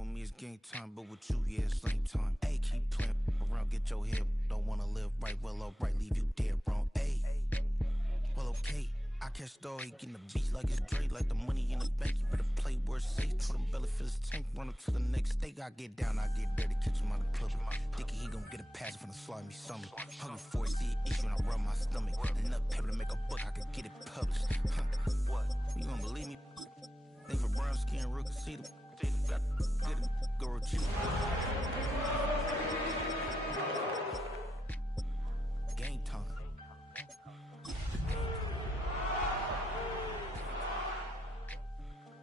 with me it's game time, but with you, yeah, it's lame time. Hey, keep playing around, get your head. Don't wanna live right, well, alright, leave you dead wrong. Hey, well, okay. I catch the dog, he getting the beat like it's Dre, like the money in the bank. You better play where it's safe. Told him belly fill his tank, run up to the next steak. I get down, I get dirty, catch him out the club. Thinking he gon' get a pass from the slimy summer. Hungry for it, see it issue, and I rub my stomach. Enough paper to make a book, I could get it published. What? You gon' believe me? Think for brown skin, real conceited. Got get it, go cheap. Game time.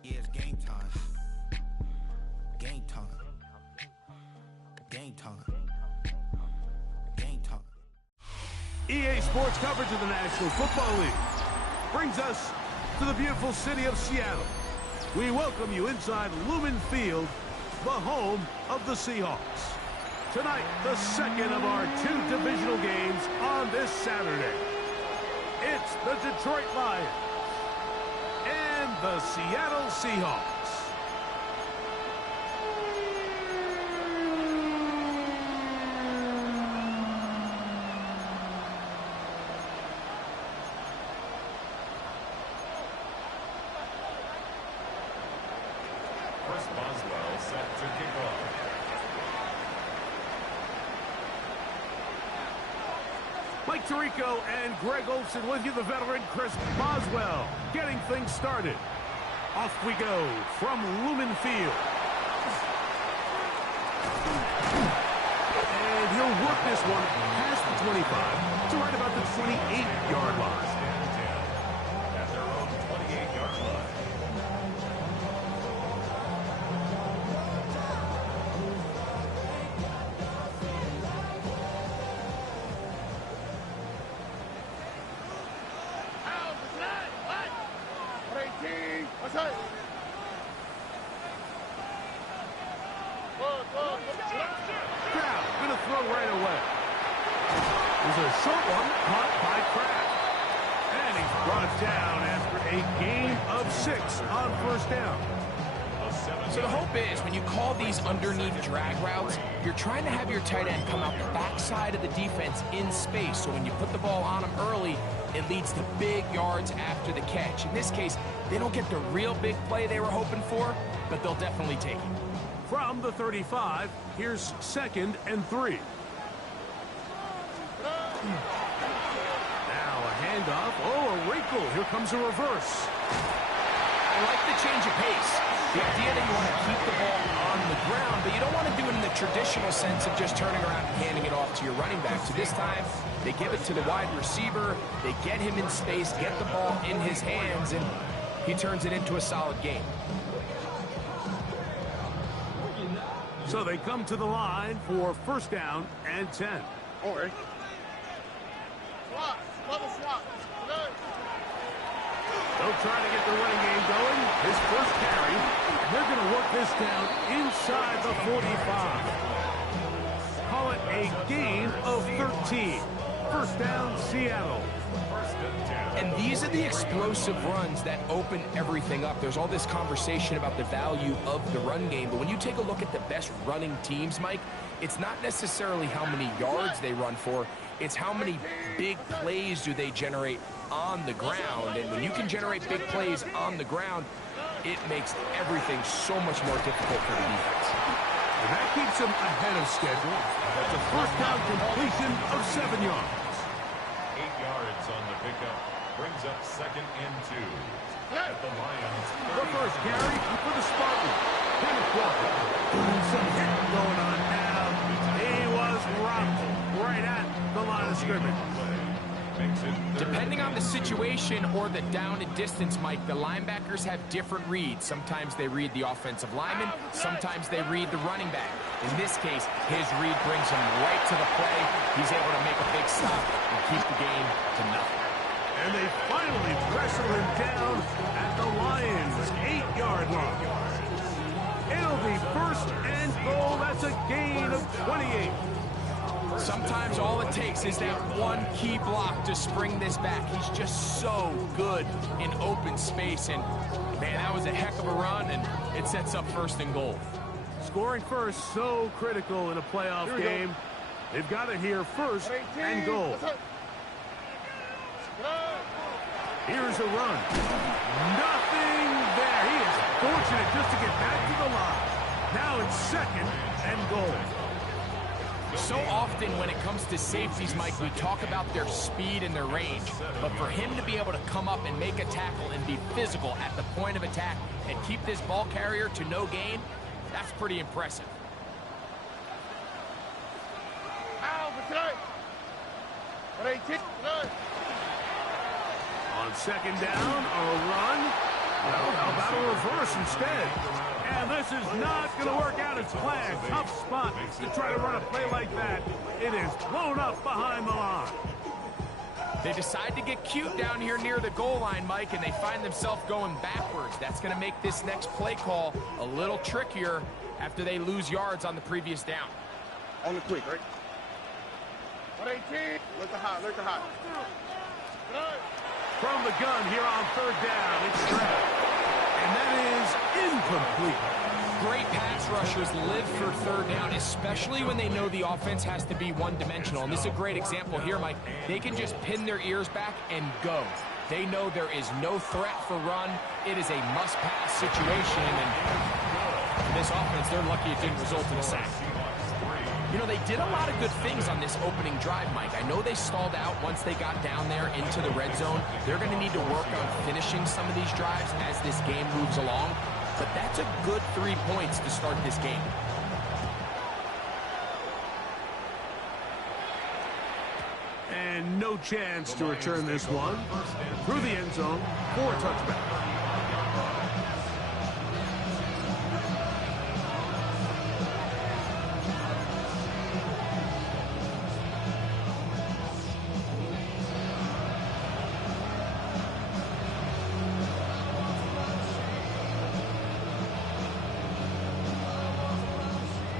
Yeah, it's game time. Game time. Game time. Game time. EA Sports coverage of the National Football League brings us to the beautiful city of Seattle. We welcome you inside Lumen Field, the home of the Seahawks. Tonight, the second of our 2 divisional games on this Saturday. It's the Detroit Lions and the Seattle Seahawks. Chris Boswell set to kick off. Mike Tirico and Greg Olsen with you, the veteran Chris Boswell, getting things started. Off we go from Lumen Field. And he'll work this one past the 25 to right about the 28-yard line. At their own 28-yard line. Crowd gonna throw right away. There's a short one caught by Kraft. And he's brought down after a gain of 6 on first down. So the hope is when you call these underneath drag routes, you're trying to have your tight end come out the backside of the defense in space. So when you put the ball on him early, it leads to big yards after the catch. In this case, they don't get the real big play they were hoping for, but they'll definitely take it. From the 35, here's 2nd and 3. Now a handoff. Oh, a wrinkle. Here comes a reverse. I like the change of pace. The idea that you want to keep the ball on the ground, but you don't want to do it in the traditional sense of just turning around and handing it off to your running back. So this time, they give it to the wide receiver. They get him in space, get the ball in his hands, and he turns it into a solid game. So they come to the line for first down and 10. Or They'll try to get the running game going. His first carry. They're going to work this down inside the 45. Call it a gain of 13. First down, Seattle. And these are the explosive runs that open everything up. There's all this conversation about the value of the run game, but when you take a look at the best running teams, Mike, it's not necessarily how many yards they run for, it's how many big plays do they generate on the ground. And when you can generate big plays on the ground, it makes everything so much more difficult for the defense. And that keeps them ahead of schedule. That's a first down completion of 7 yards. 8 yards on the pickup. Brings up 2nd and 2. At the Lions. The first carry for the Spartans. Kenneth Walker. Some hit going on now. He was rocked right at the line of scrimmage. Depending on the situation or the down and distance, Mike, the linebackers have different reads. Sometimes they read the offensive lineman. Sometimes they read the running back. In this case, his read brings him right to the play. He's able to make a big stop and keep the game to nothing. And they finally wrestle him down at the Lions' 8-yard line. It'll be first and goal. That's a gain of 28. Sometimes all it takes is that one key block to spring this back. He's just so good in open space. And, man, that was a heck of a run, and it sets up first and goal. Scoring first, so critical in a playoff game. They've got it here first and goal. Here's a run. Nothing there. He is fortunate just to get back to the line. Now it's second and goal. So often when it comes to safeties, Mike, we talk about their speed and their range. But for him to be able to come up and make a tackle and be physical at the point of attack and keep this ball carrier to no gain, that's pretty impressive. On second down, a run. Well, how about a reverse instead? And this is not going to work out as planned. Tough spot to try to run a play like that. It is blown up behind the line. They decide to get cute down here near the goal line, Mike, and they find themselves going backwards. That's going to make this next play call a little trickier after they lose yards on the previous down. On the quick, right? 118. Look the hot, look the hot. From the gun here on third down, it's Stroud. And that is incomplete. Great pass rushers live for third down, especially when they know the offense has to be one-dimensional. And this is a great example here, Mike. They can just pin their ears back and go. They know there is no threat for run. It is a must-pass situation. And this offense, they're lucky it didn't result in a sack. You know, they did a lot of good things on this opening drive, Mike. I know they stalled out once they got down there into the red zone. They're going to need to work on finishing some of these drives as this game moves along. But that's a good 3 points to start this game. And no chance to return this one. Through the end zone for a touchback.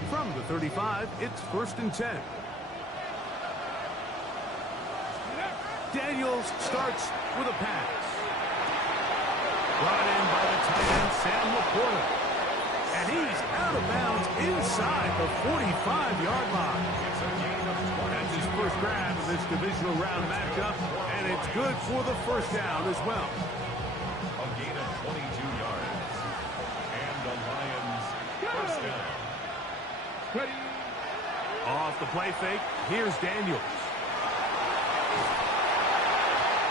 From the 35, it's 1st and 10. Daniels starts with a pass. Brought in by the tight end, Sam Laporta. And he's out of bounds inside the 45-yard line. That's his first grab of this divisional round matchup, and it's good for the first down as well. A gain of 22 yards. And the Lions first down. Off the play fake, here's Daniels.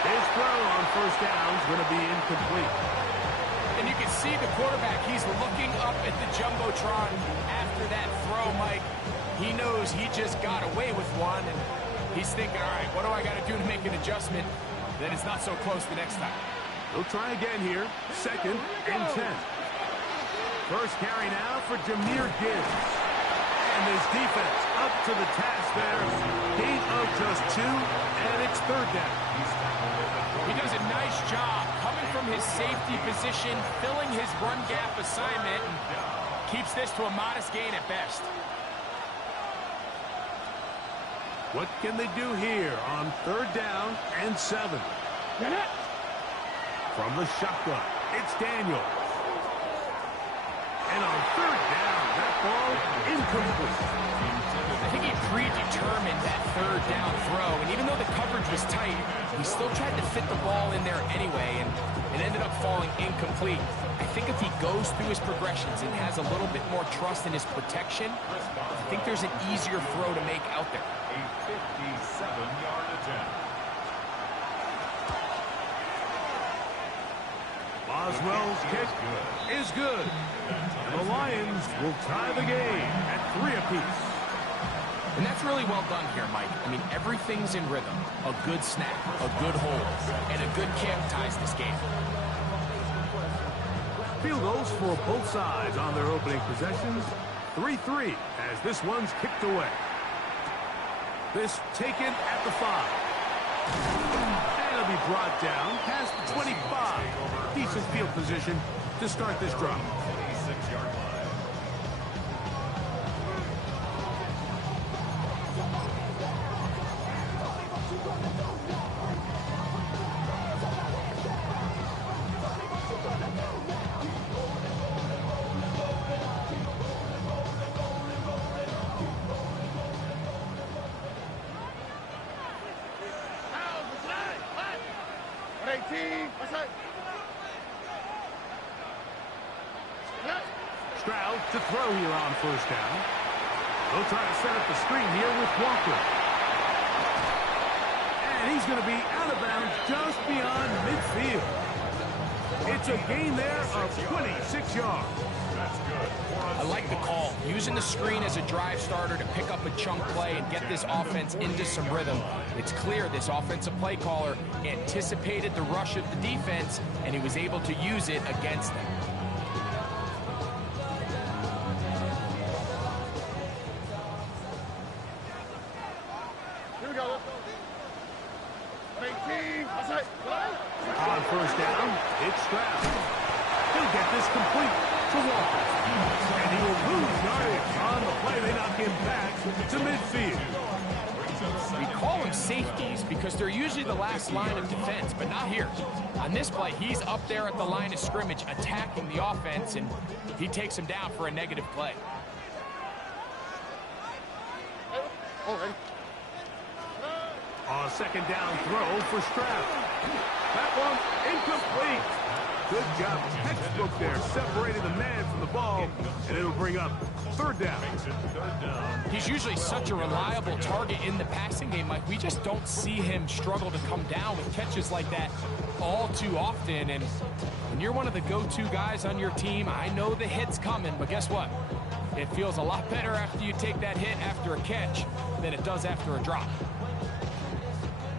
His throw on first down is going to be incomplete. And you can see the quarterback, he's looking up at the Jumbotron after that throw, Mike. He knows he just got away with one, and he's thinking, all right, what do I got to do to make an adjustment? Then it's not so close the next time. They'll try again here, 2nd and 10. First carry now for Jahmyr Gibbs. And his defense up to the task there. Gain of just 2, and it's third down. He does a nice job coming from his safety position, filling his run gap assignment, and keeps this to a modest gain at best. What can they do here on 3rd down and 7? From the shotgun, it's Daniels. And on 3rd down, that ball incomplete. I think he predetermined that 3rd down throw, and even though the coverage was tight, he still tried to fit the ball in there anyway, and it ended up falling incomplete. I think if he goes through his progressions and has a little bit more trust in his protection, I think there's an easier throw to make out there. A 57-yard attempt. Boswell's kick is good. And the Lions will tie the game at 3 apiece. And that's really well done here, Mike. I mean, everything's in rhythm. A good snap, a good hold, and a good kick ties this game. Field goals for both sides on their opening possessions. 3-3 as this one's kicked away. This taken at the 5. And it'll be brought down past the 25. Decent field position to start this drive. 26-yard line. Stroud to throw here on first down. They'll try to set up the screen here with Walker. And he's going to be out of bounds just beyond midfield. It's a gain there of 26 yards. That's good. I like the call. Using the screen as a drive starter to pick up a chunk play and get this offense into some rhythm. It's clear this offensive play caller anticipated the rush of the defense, and he was able to use it against them. Here we go. 18. On first down, it's Stroud. He'll get this complete to Walker. And he will lose yardage on the play. They knock him back to midfield. We call them safeties because they're usually the last line of defense, but not here. On this play, he's up there at the line of scrimmage attacking the offense, and he takes him down for a negative play. On second down throw for Stroud. That one incomplete. Good job, textbook there, separating the man from the ball, and it'll bring up third down. He's usually such a reliable target in the passing game, Mike. We just don't see him struggle to come down with catches like that all too often. And when you're one of the go-to guys on your team, I know the hit's coming, but guess what? It feels a lot better after you take that hit after a catch than it does after a drop.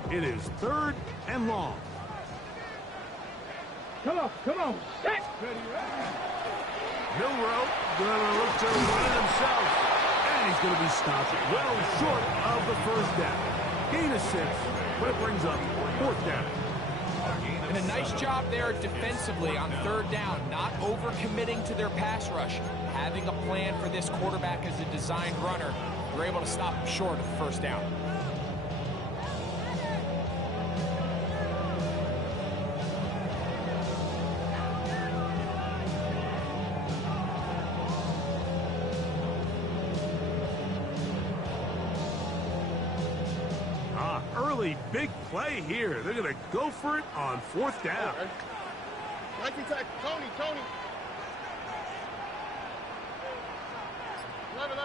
It is third and long. Come on. Milroe gonna look to run it himself. And he's gonna be stopped well short of the first down. Gain of 6, but it brings up fourth down. And a nice job there defensively on third down, not overcommitting to their pass rush, having a plan for this quarterback as a designed runner. They're able to stop him short of the first down. Big play here. They're going to go for it on fourth down. Tony. 11.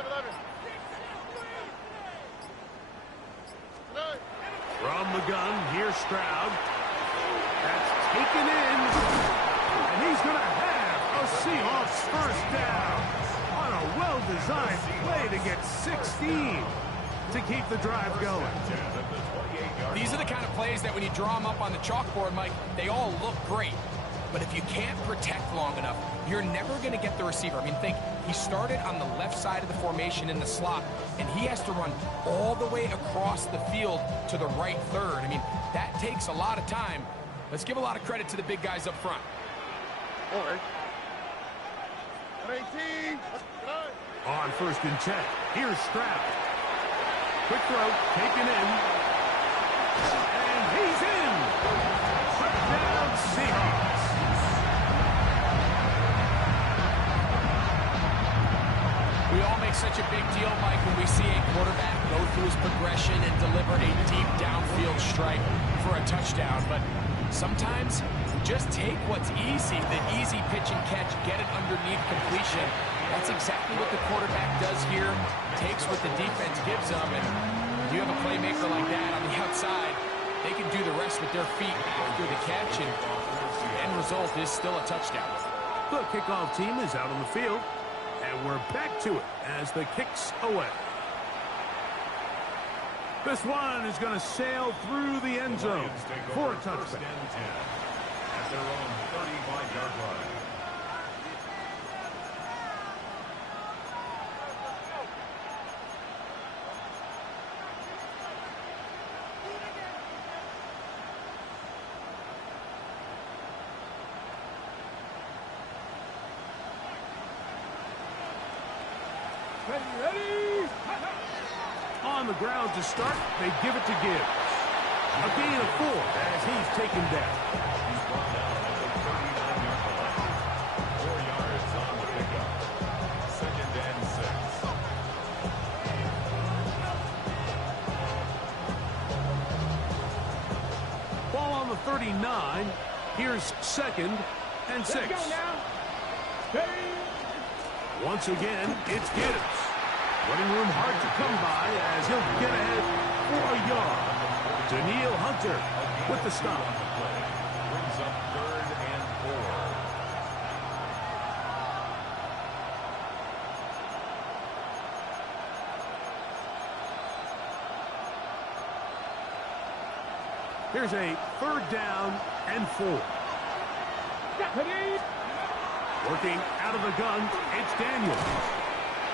From the gun, here's Stroud. That's taken in. And he's going to have a Seahawks first down on a well-designed play to get 16 to keep the drive going. These are the kind of plays that when you draw them up on the chalkboard, Mike, they all look great. But if you can't protect long enough, you're never going to get the receiver. I mean, think, he started on the left side of the formation in the slot, and he has to run all the way across the field to the right third. I mean, that takes a lot of time. Let's give a lot of credit to the big guys up front. 18. On first and 10, here's Stroud. Quick throw, taken in. And he's in. Touchdown, Seahawks. We all make such a big deal, Mike, when we see a quarterback go through his progression and deliver a deep downfield strike for a touchdown. But sometimes just take what's easy, the easy pitch and catch, get it underneath completion. That's exactly what the quarterback does here. Takes what the defense gives them, and you have a playmaker like that on the outside, they can do the rest with their feet after the catch, and the end result is still a touchdown. The kickoff team is out on the field, and we're back to it as the kick's away. This one is going to sail through the end zone for a touchdown. At their own 35-yard line. On the ground to start, they give it to Gibbs. A gain of 4 as he's taken down. He's brought down at the 39-yard line. 4 yards on the pickup. Second and 6. Ball on the 39. Here's 2nd and 6. Let's go now. Steady. Once again, it's Gibbs. Running room hard to come by as he'll get ahead for a yard. Daniil Hunter with the stop. Brings up 3rd and 4. Here's a 3rd down and 4. Working out of the gun, it's Daniels.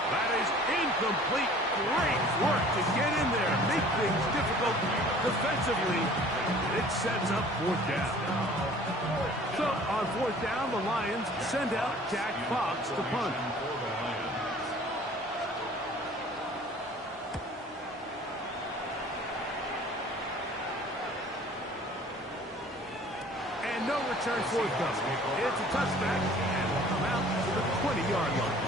That is incomplete. Great work to get in there. Make things difficult defensively. It sets up 4th down. So on 4th down, the Lions send out Jack Fox to punt. And no return forthcoming. It's a touchback and will come out to the 20-yard line.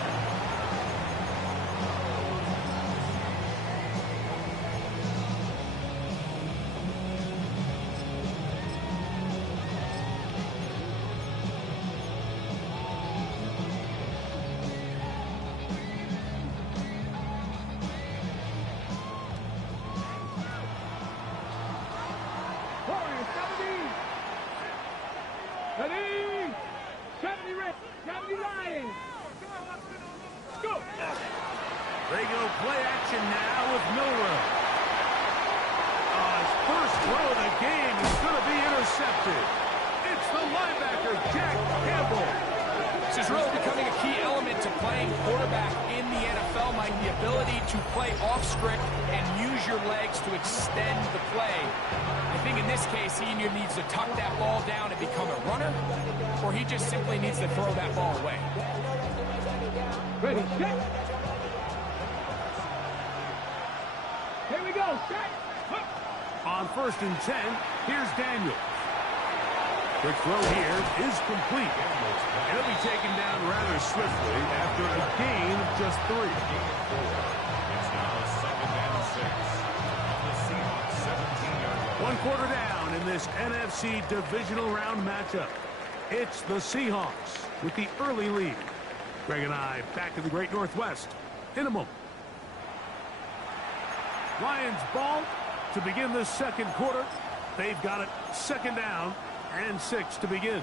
They go play action now with Milroe. His first throw of the game is going to be intercepted. It's the linebacker, Jack Campbell. This is really becoming a key element to playing quarterback in the NFL, Mike. The ability to play off script and use your legs to extend the play. I think in this case, he either needs to tuck that ball down and become a runner, or he just simply needs to throw that ball away. Ready, set. Here we go, set. On 1st and 10, here's Daniels. Quick throw here is complete. He'll be taken down rather swiftly after a gain of just 3. It's now 2nd and 6. On the Seahawks 17-yard line. 1 quarter down in this NFC divisional round matchup. It's the Seahawks with the early lead. Greg and I back to the Great Northwest in a moment. Lions ball to begin the 2nd quarter. They've got it 2nd down and 6 to begin.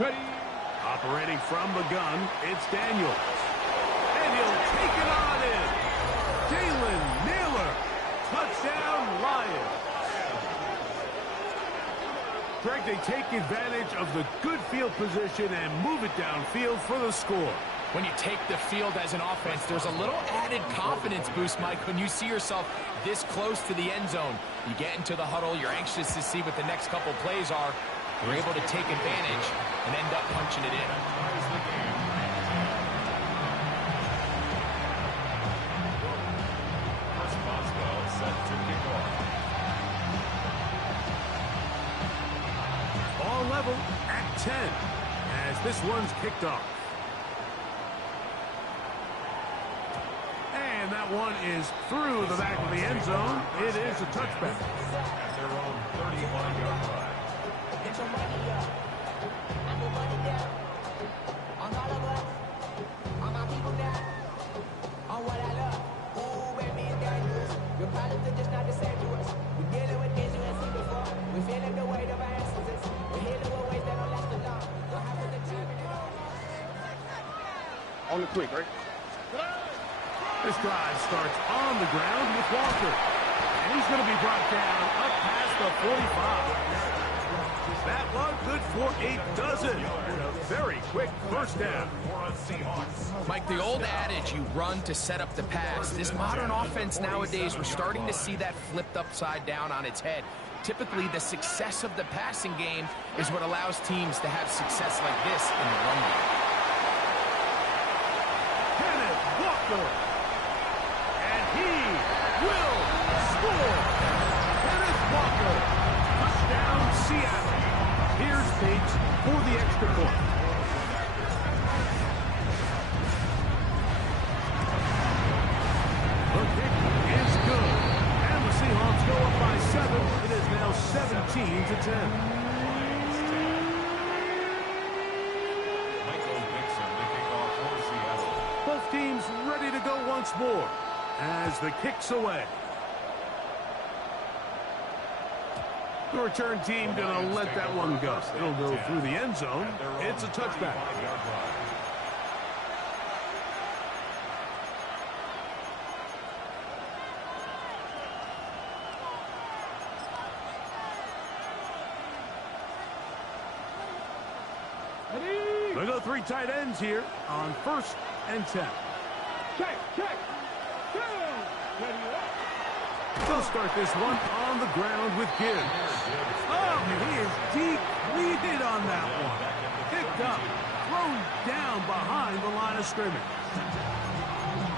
Ready. Operating from the gun, it's Daniels. And he'll take it on in. Jalen Naylor. Touchdown, Lions. Greg, they take advantage of the good field position and move it downfield for the score. When you take the field as an offense, there's a little added confidence boost, Mike, when you see yourself this close to the end zone. You get into the huddle, you're anxious to see what the next couple plays are. You're able to take advantage and end up punching it in. Chris Boswell set to kick off. All level at 10 as this one's kicked off. And that one is through the back of the end zone. It is a touchback. At their own 31-yard line. Get your money up. I put money down. On all of us. On my people down. On what I love. Ooh, baby, it's dangerous. Your problems are just not the same to us. We're dealing with things you ain't seen before. We're feeling the weight of our instances. We're healing with ways that don't last for long. Don't have to determine it. On the quick, right? This drive starts on the ground with Walker. And he's going to be brought down up past the 45. That one good for a dozen. And a very quick first down. Mike, the old adage, you run to set up the pass. This modern offense nowadays, we're starting to see that flipped upside down on its head. Typically, the success of the passing game is what allows teams to have success like this in the run game. Kenneth Walker. And he will score. Kenneth Walker. Touchdown, Seattle. Here's Bates for the extra point. kick is good. And the Seahawks go up by 7. It is now 17-10. Michael Dixon, the kickoff for Seattle. Both teams ready to go once more as the kick's away. The return team going to let that one go. It'll go through the end zone. It's a touchback. They go 3 tight ends here on 1st and 10. Check. Ready up. They'll start this one on the ground with Gibbs. Oh, he is depleted on that one. Picked up, thrown down behind the line of scrimmage.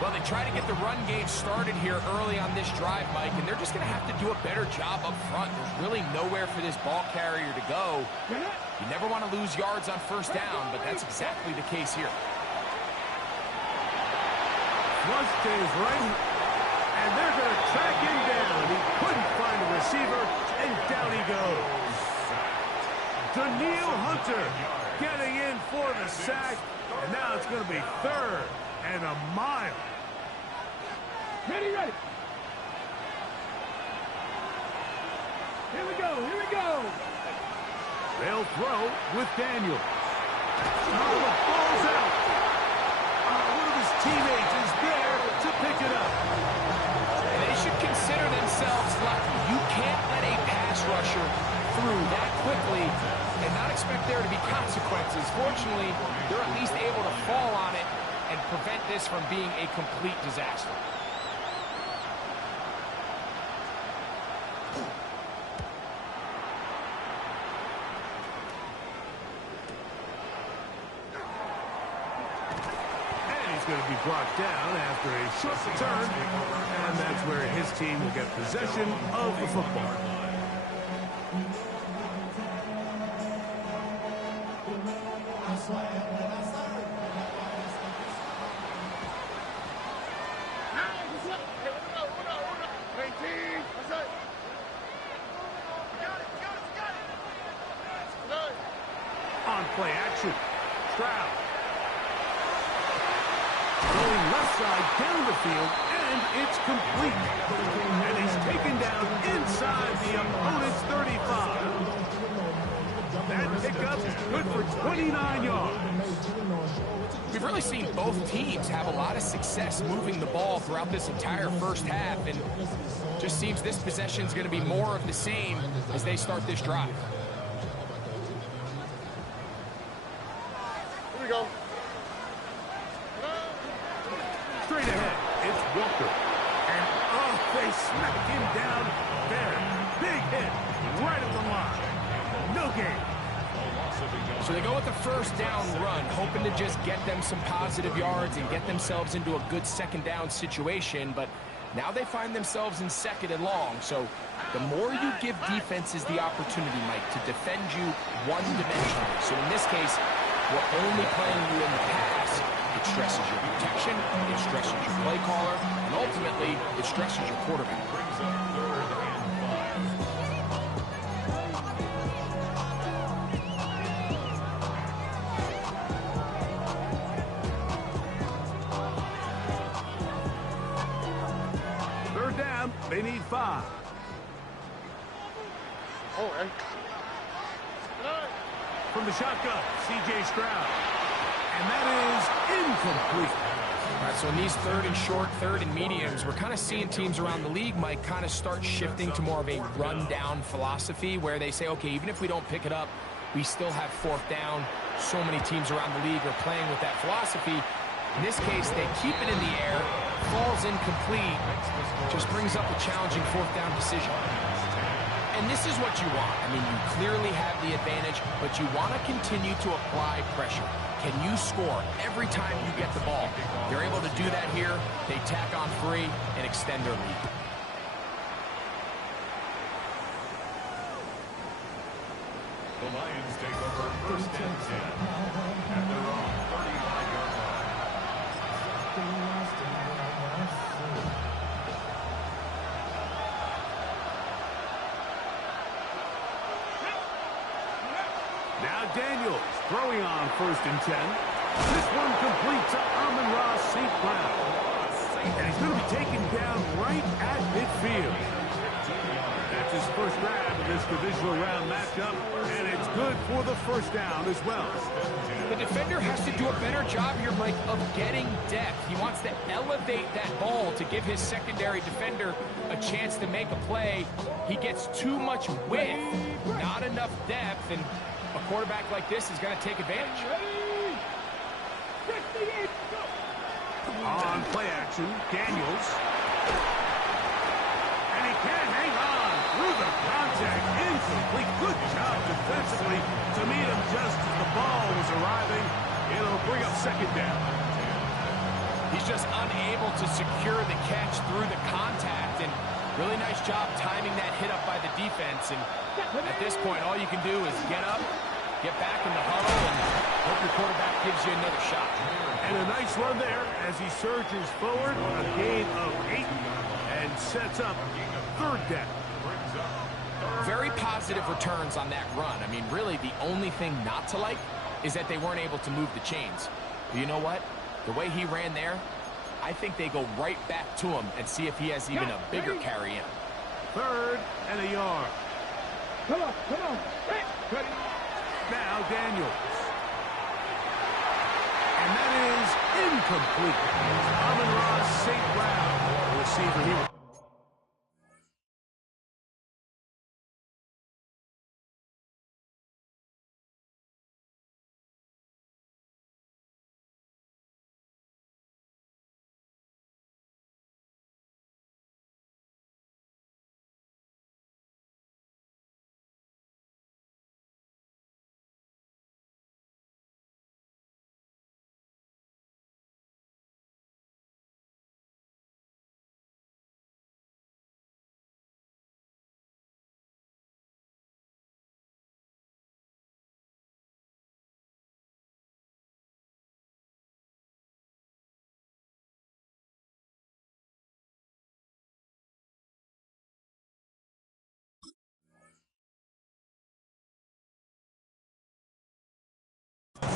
Well, they try to get the run game started here early on this drive, Mike, and they're just going to have to do a better job up front. There's really nowhere for this ball carrier to go. You never want to lose yards on 1st down, but that's exactly the case here. Flush to his right, and they're going to track him down. He couldn't find a receiver, and down he goes. Danielle Hunter getting in for the sack, and now it's going to be 3rd and a mile. Ready. Here we go. They'll throw with Daniel. Oh, the ball's out. One of his teammates is there to pick it up. They should consider themselves lucky. You can't let a pass rusher through that quickly and not expect there to be consequences. Fortunately, they're at least able to fall on it and prevent this from being a complete disaster. Going to be brought down after a short return, and that's where his team will get possession of the football. On play action, Stroud. Going left side down the field, and it's complete. And he's taken down inside the opponent's 35. That pickup good for 29 yards. We've really seen both teams have a lot of success moving the ball throughout this entire 1st half, and just seems this possession is going to be more of the same as they start this drive. Here we go. Straight ahead, it's Walker. And, they smacked him down there. Big hit right at the line. No gain. So they go with the 1st down run, hoping to just get them some positive yards and get themselves into a good 2nd down situation, but now they find themselves in 2nd and long. So the more you give defenses the opportunity, Mike, to defend you one-dimensionally. So in this case, we're only playing you in the pass. It stresses your protection, it stresses your play caller, and ultimately, it stresses your quarterback. Brings up 3rd and 5. 3rd down, they need 5. Oh, and From the shotgun, C.J. Stroud. And that is incomplete. All right, so in these 3rd and short, 3rd and mediums, we're kind of seeing teams around the league, Mike, kind of start shifting to more of a run-down philosophy where they say, okay, even if we don't pick it up, we still have 4th down. So many teams around the league are playing with that philosophy. In this case, they keep it in the air, falls incomplete, just brings up a challenging 4th down decision. And this is what you want. I mean, you clearly have the advantage, but you want to continue to apply pressure. Can you score every time you get the ball? They're able to do that here. They tack on 3 and extend their lead. The Lions take over 1st and 10 at their own 39-yard line. Daniels throwing on 1st and 10. This one complete to Amon-Ra St. Brown. And he's going to be taken down right at midfield. That's his first grab of this divisional round matchup, and it's good for the first down as well. The defender has to do a better job here, Mike, of getting depth. He wants to elevate that ball to give his secondary defender a chance to make a play. He gets too much width, not enough depth, and a quarterback like this is going to take advantage. On play action, Daniels. And he can't hang on through the contact. Incomplete. Good job defensively to meet him just as the ball was arriving. It'll bring up 2nd down. He's just unable to secure the catch through the contact, and really nice job timing that hit up by the defense. And at this point, all you can do is get up, get back in the huddle, and hope your quarterback gives you another shot. And a nice run there as he surges forward, a gain of 8, and sets up 3rd down. Very positive returns on that run. I mean, really, the only thing not to like is that they weren't able to move the chains. But you know what? The way he ran there, I think they go right back to him and see if he has even a bigger carry in. 3rd and a yard. Come on. Ready. Now Daniels. And that is incomplete. Amon-Ra St. Brown, the receiver here.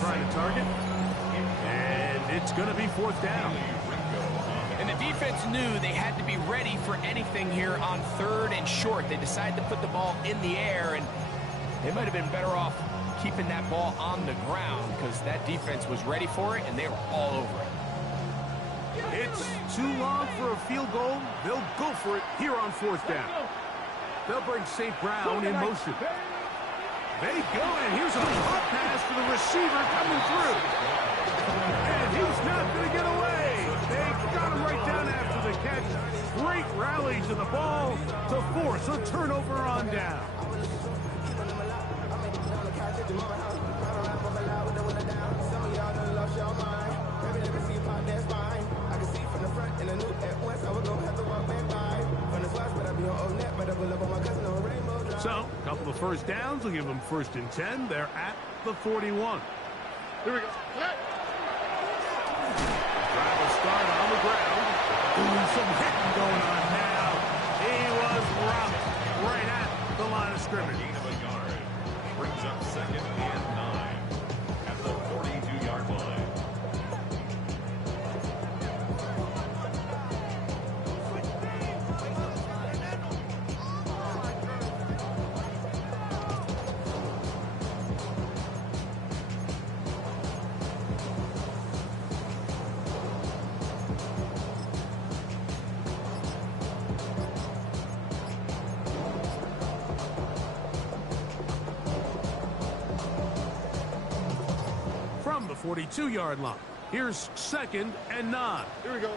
Trying to target. And it's going to be 4th down. And the defense knew they had to be ready for anything here on 3rd and short. They decided to put the ball in the air, and they might have been better off keeping that ball on the ground because that defense was ready for it, and they were all over it. It's too long for a field goal. They'll go for it here on 4th down. They'll bring St. Brown in motion. They go, and here's a pop pass for the receiver coming through. And he's not going to get away. They got him right down after the catch. Great rally to the ball to force a turnover on down. So, a couple of first downs will give them 1st and 10. They're at the 41. Here we go. Drive will start on the ground. Ooh, some hitting going on now. He was robbed right at the line of scrimmage. Gain of a yard. Brings up 2nd and 9 at the 42-yard line. From the 42-yard line, here's 2nd and 9. Here we go.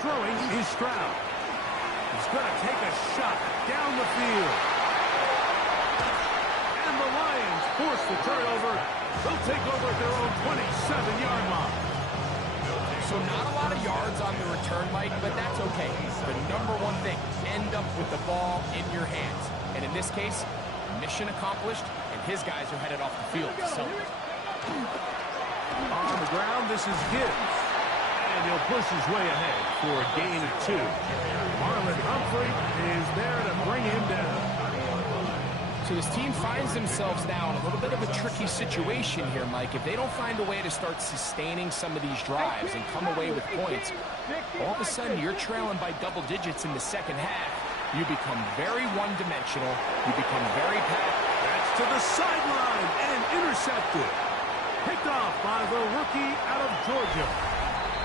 Throwing is Stroud. He's going to take a shot down the field. And the Lions force the turnover. They'll take over at their own 27-yard line. So not a lot of yards on the return, Mike, but that's okay. The number one thing, end up with the ball in your hands. And in this case, mission accomplished, and his guys are headed off the field. So on the ground, this is Gibbs. And he'll push his way ahead for a gain of 2. Marlon Humphrey is there to bring him down. So this team finds themselves now in a little bit of a tricky situation here, Mike. If they don't find a way to start sustaining some of these drives and come away with points, all of a sudden you're trailing by double digits in the second half. You become very one-dimensional. You become very packed. That's to the sideline and intercepted. Picked off by the rookie out of Georgia.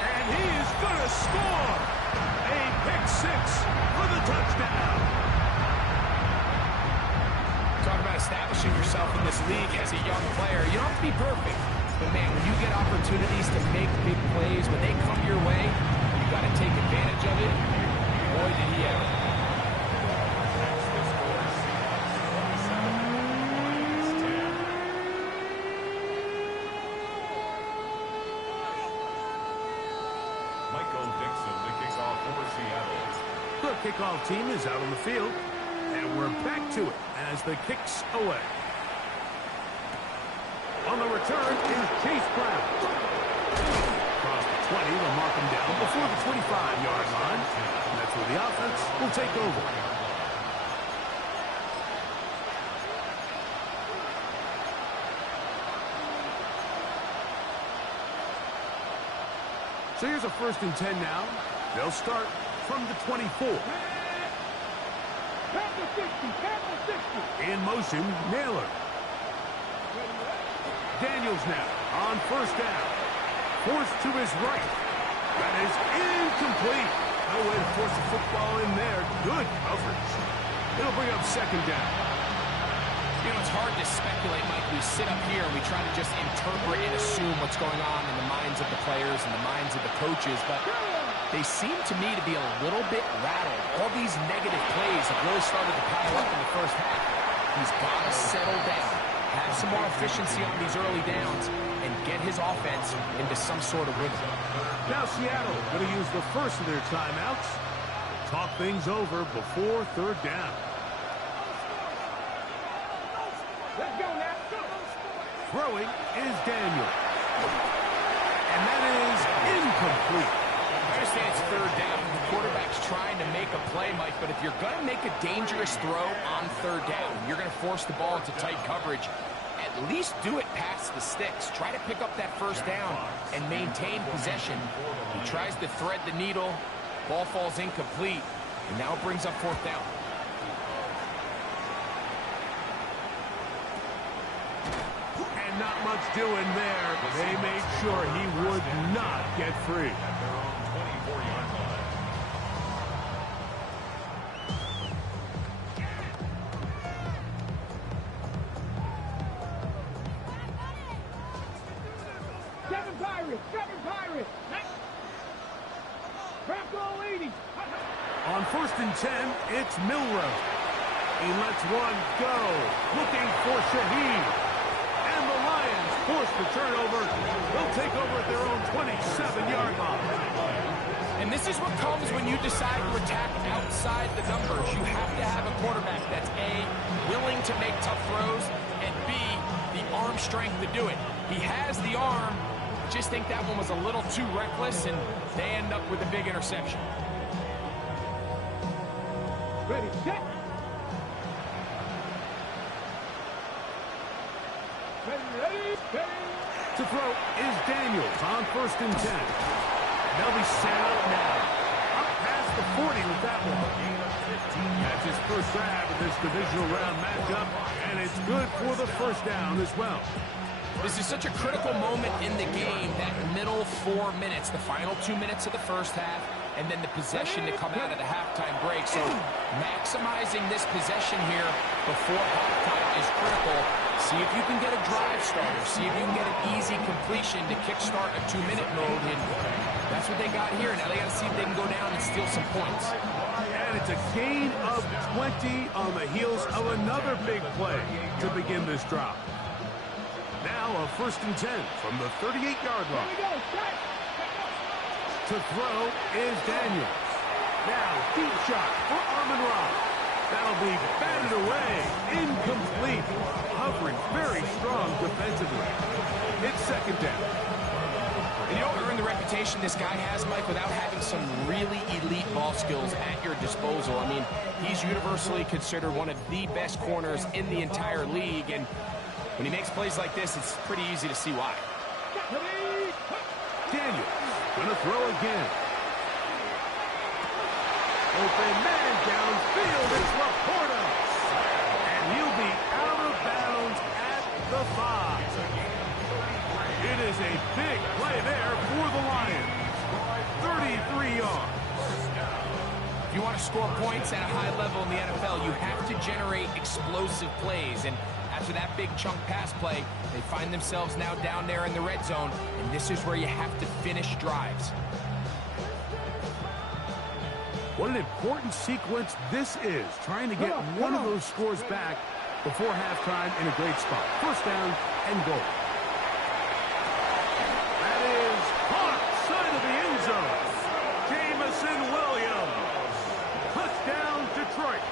And he is going to score. A pick six for the touchdown. Talk about establishing yourself in this league as a young player. You don't have to be perfect. But, man, when you get opportunities to make big plays, when they come your way, you got to take advantage of it. Boy, did he ever. Kickoff team is out on the field, and we're back to it as the kick's away. On the return is Chase Brown. Across the 20, they'll mark him down before the 25-yard line. And that's where the offense will take over. So here's a 1st and 10 now. They'll start from the 24. In motion, Naylor. Daniels now on 1st down. Forced to his right. That is incomplete. No way to force the football in there. Good coverage. It'll bring up 2nd down. You know, it's hard to speculate, Mike. We sit up here and we try to just interpret and assume what's going on in the minds of the players and the minds of the coaches, but they seem to me to be a little bit rattled. All these negative plays have really started to pile up in the first half. He's got to settle down, have some more efficiency on these early downs, and get his offense into some sort of rhythm. Now Seattle going to use the first of their timeouts. Talk things over before 3rd down. Let's go now. Throwing is Daniel. And that is incomplete. I understand it's 3rd down. The quarterback's trying to make a play, Mike, but if you're going to make a dangerous throw on 3rd down, you're going to force the ball into tight coverage, at least do it past the sticks. Try to pick up that 1st down and maintain possession. He tries to thread the needle. Ball falls incomplete, and now it brings up 4th down. And not much doing there. They made sure he would not get free. Seven Pirates. Bronco 80. On 1st and 10, it's Milroe. He lets one go. Looking for Shaheed. And the Lions force the turnover. They'll take over at their own 27-yard line. And this is what comes when you decide to attack outside the numbers. You have to have a quarterback that's A, willing to make tough throws, and B, the arm strength to do it. He has the arm. Just think that one was a little too reckless, and they end up with a big interception. Ready, set. Ready. To throw is Daniels on 1st and 10. They'll be set up now. Up past the 40 with that one. That's his first grab in this divisional round matchup, and it's good for the 1st down as well. This is such a critical moment in the game, that middle 4 minutes, the final 2 minutes of the first half, and then the possession to come out of the halftime break. So maximizing this possession here before halftime is critical. See if you can get a drive starter. See if you can get an easy completion to kickstart a 2-minute mode. And that's what they got here. Now they got to see if they can go down and steal some points. And it's a gain of 20 on the heels of another big play to begin this drive. Now a 1st and 10 from the 38-yard line. To throw is Daniels. Now deep shot for Amon-Ra. That'll be batted away. Incomplete. Hovering very strong defensively. It's 2nd down. And you don't earn the reputation this guy has, Mike, without having some really elite ball skills at your disposal. I mean, he's universally considered one of the best corners in the entire league, and when he makes plays like this, it's pretty easy to see why. Daniels gonna throw again. Open man downfield. It's Laporta. And he'll be out of bounds at the 5. It is a big play there for the Lions. 33 yards. If you want to score points at a high level in the NFL, you have to generate explosive plays. And after that big chunk pass play, they find themselves now down there in the red zone. And this is where you have to finish drives. What an important sequence this is, trying to get one of those scores back before halftime in a great spot. First down and goal. That is caught side of the end zone. Jamison Williams. Touchdown, Detroit.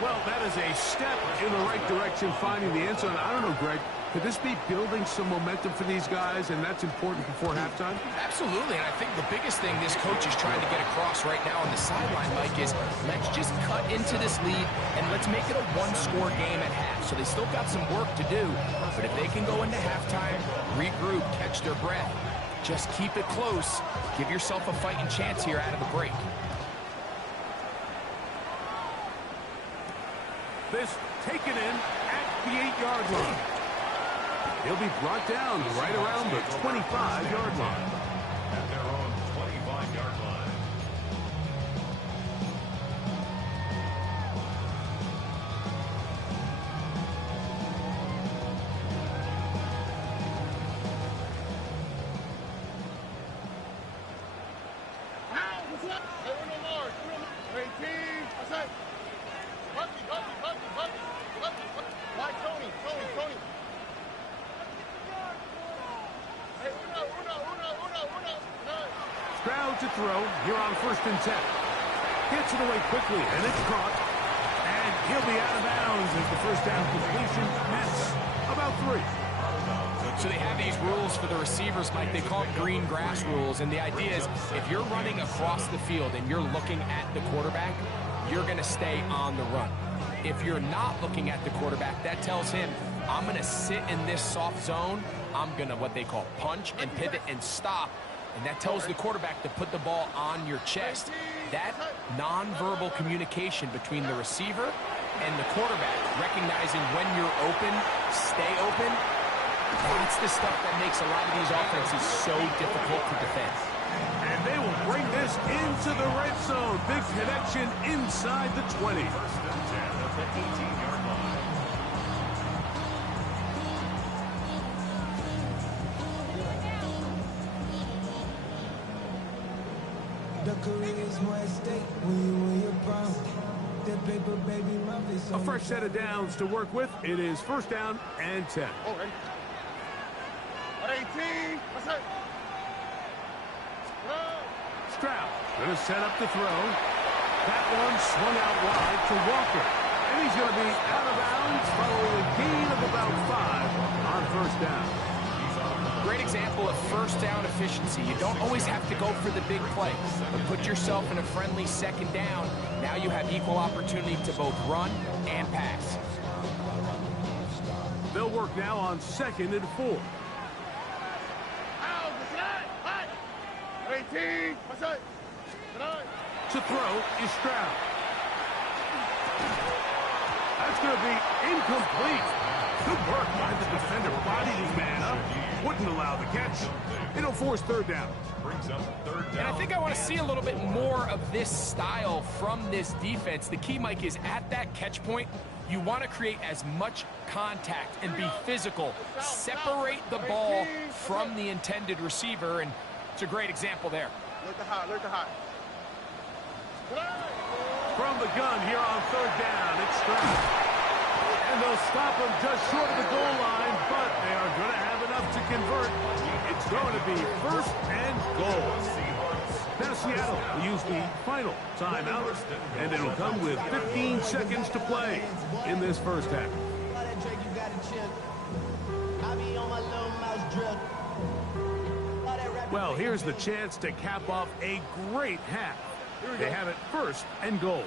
Well, that is a step in the right direction, finding the end zone. I don't know, Greg. Could this be building some momentum for these guys, and that's important before halftime? Absolutely, and I think the biggest thing this coach is trying to get across right now on the sideline, Mike, is let's just cut into this lead and let's make it a one-score game at half. So they still got some work to do, but if they can go into halftime, regroup, catch their breath, just keep it close, give yourself a fighting chance here out of the break. This taken in at the 8-yard line. He'll be brought down right around the 25-yard line. At their own 25-yard line. Stroud to throw here on 1st and 10. Gets it away quickly, and it's caught. And he'll be out of bounds as the first down completion nets about 3. So they have these rules for the receivers, Mike. They call it green grass rules, and the idea is if you're running across the field and you're looking at the quarterback, you're going to stay on the run. If you're not looking at the quarterback, that tells him, I'm going to sit in this soft zone. I'm going to what they call punch and pivot and stop. And that tells the quarterback to put the ball on your chest. That nonverbal communication between the receiver and the quarterback, recognizing when you're open, stay open, that's the stuff that makes a lot of these offenses so difficult to defend. And they will bring this into the red zone. Big connection inside the 20. 1st and 10 at the 18-yard line. A fresh set of downs to work with. It is 1st down and 10. Stroud going to set up the throw. That one swung out wide to Walker. And he's going to be out of bounds following a gain of about 5 on 1st down. Great example of first down efficiency. You don't always have to go for the big play, but put yourself in a friendly 2nd down. Now you have equal opportunity to both run and pass. They'll work now on 2nd and 4. To throw is Stroud. That's going to be incomplete. Good work by the defender. Bodied his man up. Wouldn't allow the catch. It'll force 3rd down. Brings up 3rd down. And I think I want to see a little bit more of this style from this defense. The key, Mike, is at that catch point, you want to create as much contact and be physical. Separate the ball from the intended receiver, and it's a great example there. Look the hot. From the gun here on 3rd down, it's Stroud. And they'll stop him just short of the goal line, but they are going to have enough to convert. It's going to be 1st and goal. Now Seattle will use the final timeout, and it'll come with 15 seconds to play in this first half. Well, here's the chance to cap off a great half. They have it 1st and goal.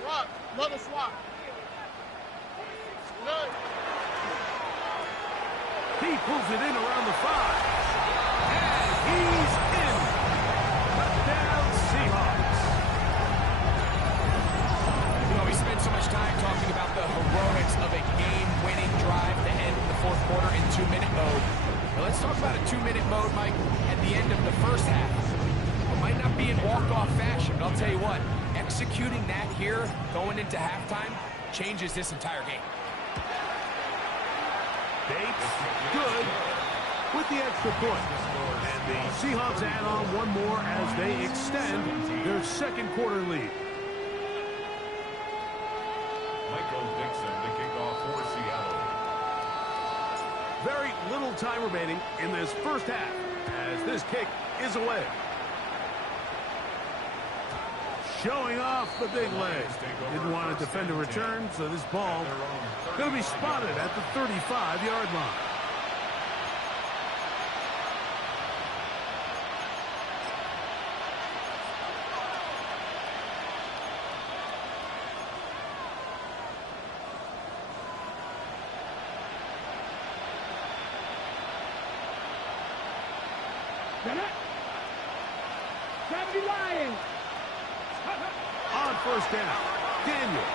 Swap. Another swap. Good. He pulls it in around the 5. And he's in. Touchdown, Seahawks. You know, we spend so much time talking about the heroics of a game-winning drive to end the 4th quarter in 2-minute mode. Now let's talk about a 2-minute mode, Mike, at the end of the 1st half. It might not be in walk-off fashion, but I'll tell you what, executing that here, going into halftime, changes this entire game. Bates, good, with the extra point. And the Seahawks add on one more as they extend their 2nd quarter lead. Michael Dixon, the kickoff for Seattle. Very little time remaining in this 1st half as this kick is away. Showing off the big leg. Didn't want to defend a return, so this ball going to be spotted at the 35-yard line. Lions. On 1st down, Daniel.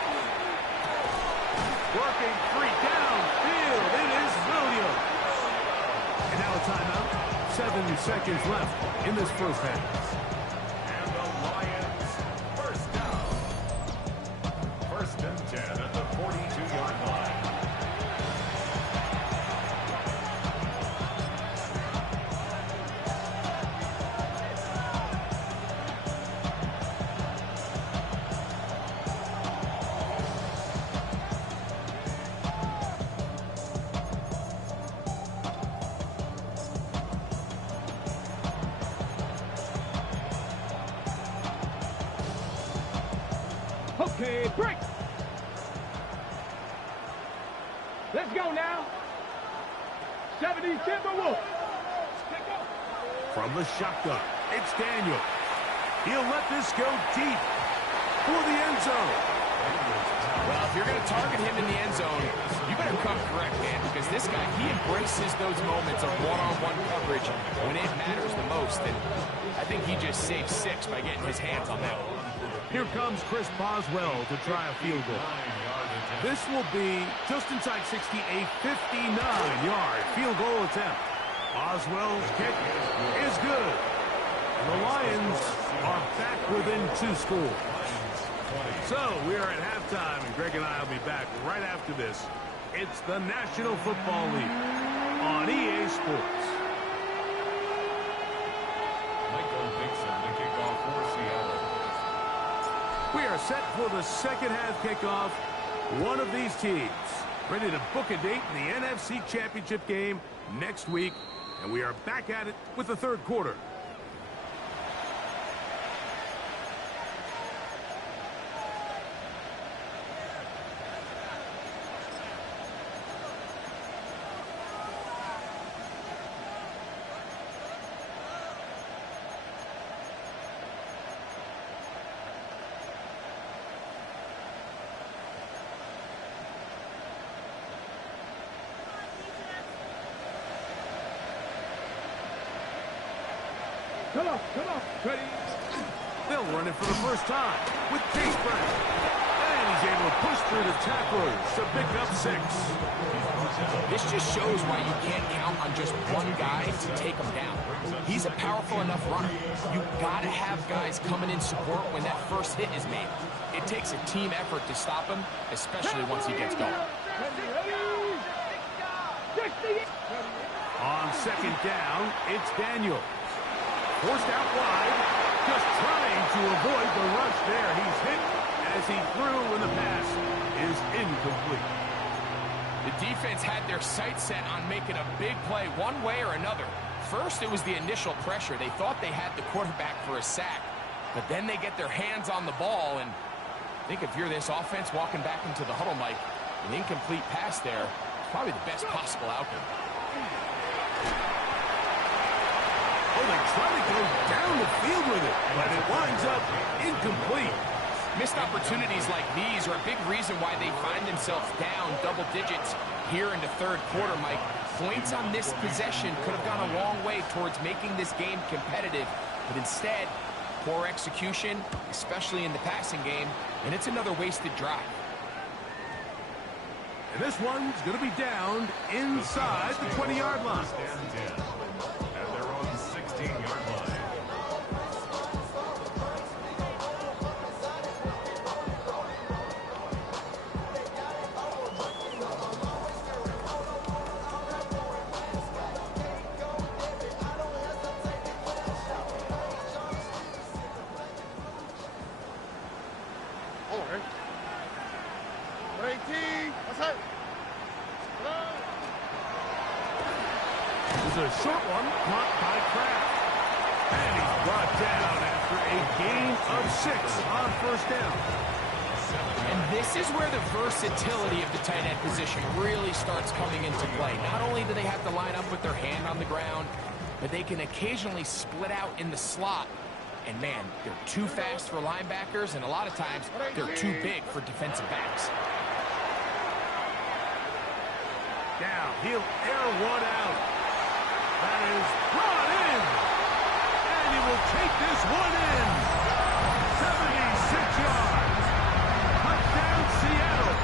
Working free downfield. It is Williams. And now a timeout. 7 seconds left in this 1st half. And the Lions, 1st down. 1st and 10 at the 42-yard line. Okay, break. Let's go now. 70 Timberwolves. From the shotgun, it's Daniel. He'll let this go deep for the end zone. Well, if you're going to target him in the end zone, you better come correct, man, because this guy, he embraces those moments of one-on-one coverage when it matters the most, and I think he just saved 6 by getting his hands on that one. Here comes Chris Boswell to try a field goal. This will be just inside 60, a 59-yard field goal attempt. Boswell's kick is good. And the Lions are back within 2 scores. So we are at halftime, and Greg and I will be back right after this. It's the National Football League on EA Sports. Michael Dixon, the kickoff for Seattle. We are set for the 2nd half kickoff. One of these teams ready to book a date in the NFC Championship game next week, and we are back at it with the 3rd quarter. Come on, ready. They'll run it for the 1st time with Chase Brown. And he's able to push through the tacklers to pick up 6. This just shows why you can't count on just one guy to take him down. He's a powerful enough runner. You've got to have guys coming in support when that first hit is made. It takes a team effort to stop him, especially once he gets going. On 2nd down, it's Daniel. Forced out wide, just trying to avoid the rush there. He's hit as he threw when the pass is incomplete. The defense had their sights set on making a big play one way or another. First, it was the initial pressure. They thought they had the quarterback for a sack, but then they get their hands on the ball, and I think if you're this offense walking back into the huddle, Mike, an incomplete pass there is probably the best possible outcome. Oh, they try to go down the field with it, but it winds up incomplete. Missed opportunities like these are a big reason why they find themselves down double digits here in the third quarter, Mike. Points on this possession could have gone a long way towards making this game competitive, but instead, poor execution, especially in the passing game, and it's another wasted drive. And this one's going to be down inside the 20-yard line. And they're on the 16-yard line. This is a short one, caught by Kraft. And he's brought down after a gain of 6 on first down. And this is where the versatility of the tight end position really starts coming into play. Not only do they have to line up with their hand on the ground, but they can occasionally split out in the slot. And man, they're too fast for linebackers, and a lot of times they're too big for defensive backs. Now he'll air one out. That is brought in. And he will take this one in. 76 yards. Touchdown, Seattle.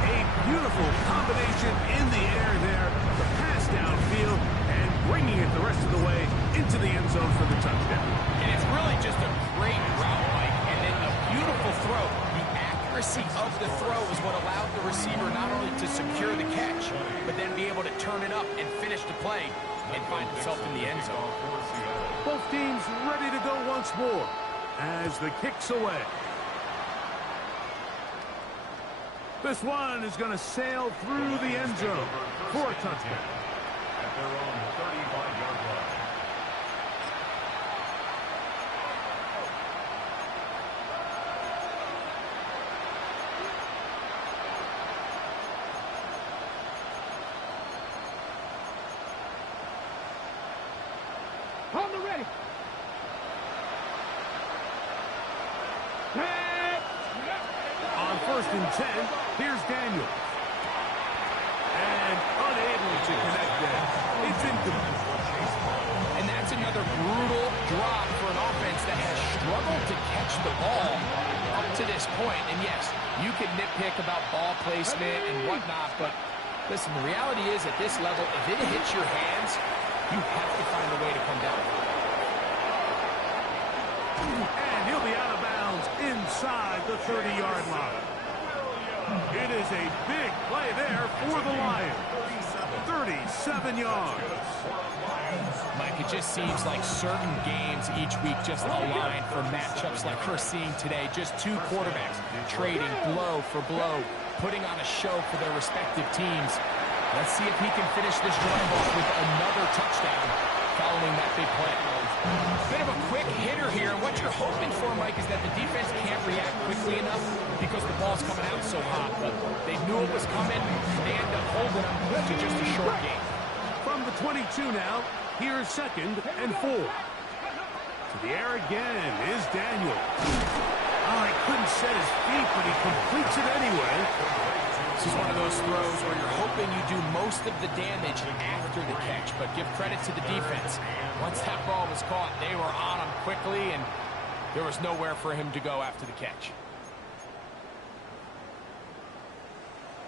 A beautiful combination in the air there. The pass downfield and bringing it the rest of the way into the end zone for the touchdown. And it's really just a great route, Mike, and then a beautiful throw. The accuracy of the throw is what allowed the receiver not only to secure the catch, but then be able to turn it up and finish the play and find himself in the end zone. Both teams ready to go once more as the kick's away. This one is going to sail through the end zone for a touchdown. At their own 35-yard line. On the ready. On first and 10, here's Daniel. And unable to connect there. It's incomplete. And that's another brutal drop for an offense that has struggled to catch the ball up to this point. And yes, you can nitpick about ball placement and whatnot, but listen, the reality is at this level, if it hits your hands, you have to find a way to come down. And he'll be out of bounds inside the 30-yard line. It is a big play there for the Lions. 37 yards. Mike, it just seems like certain games each week just align for matchups like we're seeing today. Just two quarterbacks trading blow for blow, putting on a show for their respective teams. Let's see if he can finish this drive off with another touchdown following that big play. Bit of a quick hitter here, and what you're hoping for, Mike, is that the defense can't react quickly enough because the ball's coming out so hot. But they knew it was coming, and they end up holding them to just a short game. From the 22 now, here's 2nd and 4. To the air again is Daniel. Oh, he couldn't set his feet, but he completes it anyway. This is one of those throws where you're hoping you do most of the damage after the catch, but give credit to the defense. Once that ball was caught, they were on him quickly, and there was nowhere for him to go after the catch.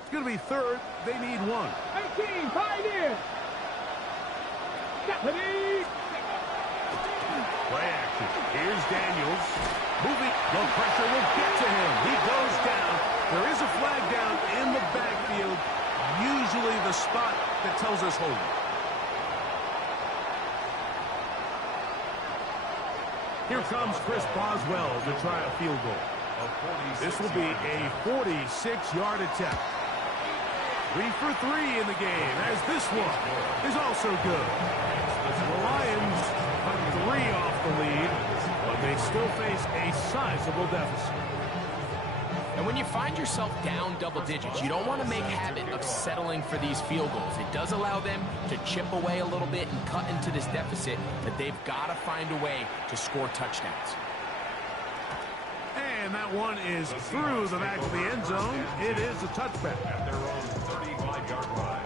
It's going to be 3rd. They need 1. 18, Pioneers. Play action. Here's Daniels. Moving. No pressure will get to him. He goes down. There is a flag down in the backfield. Usually the spot that tells us hold. Here comes Chris Boswell to try a field goal. This will be a 46-yard attempt. 3 for 3 in the game, as this one is also good. The Lions cut 3 off the lead, but they still face a sizable deficit. And when you find yourself down double digits, you don't want to make habit of settling for these field goals. It does allow them to chip away a little bit and cut into this deficit, but they've got to find a way to score touchdowns. And that one is through the back of the end zone. It is a touchback. At their own 35-yard line.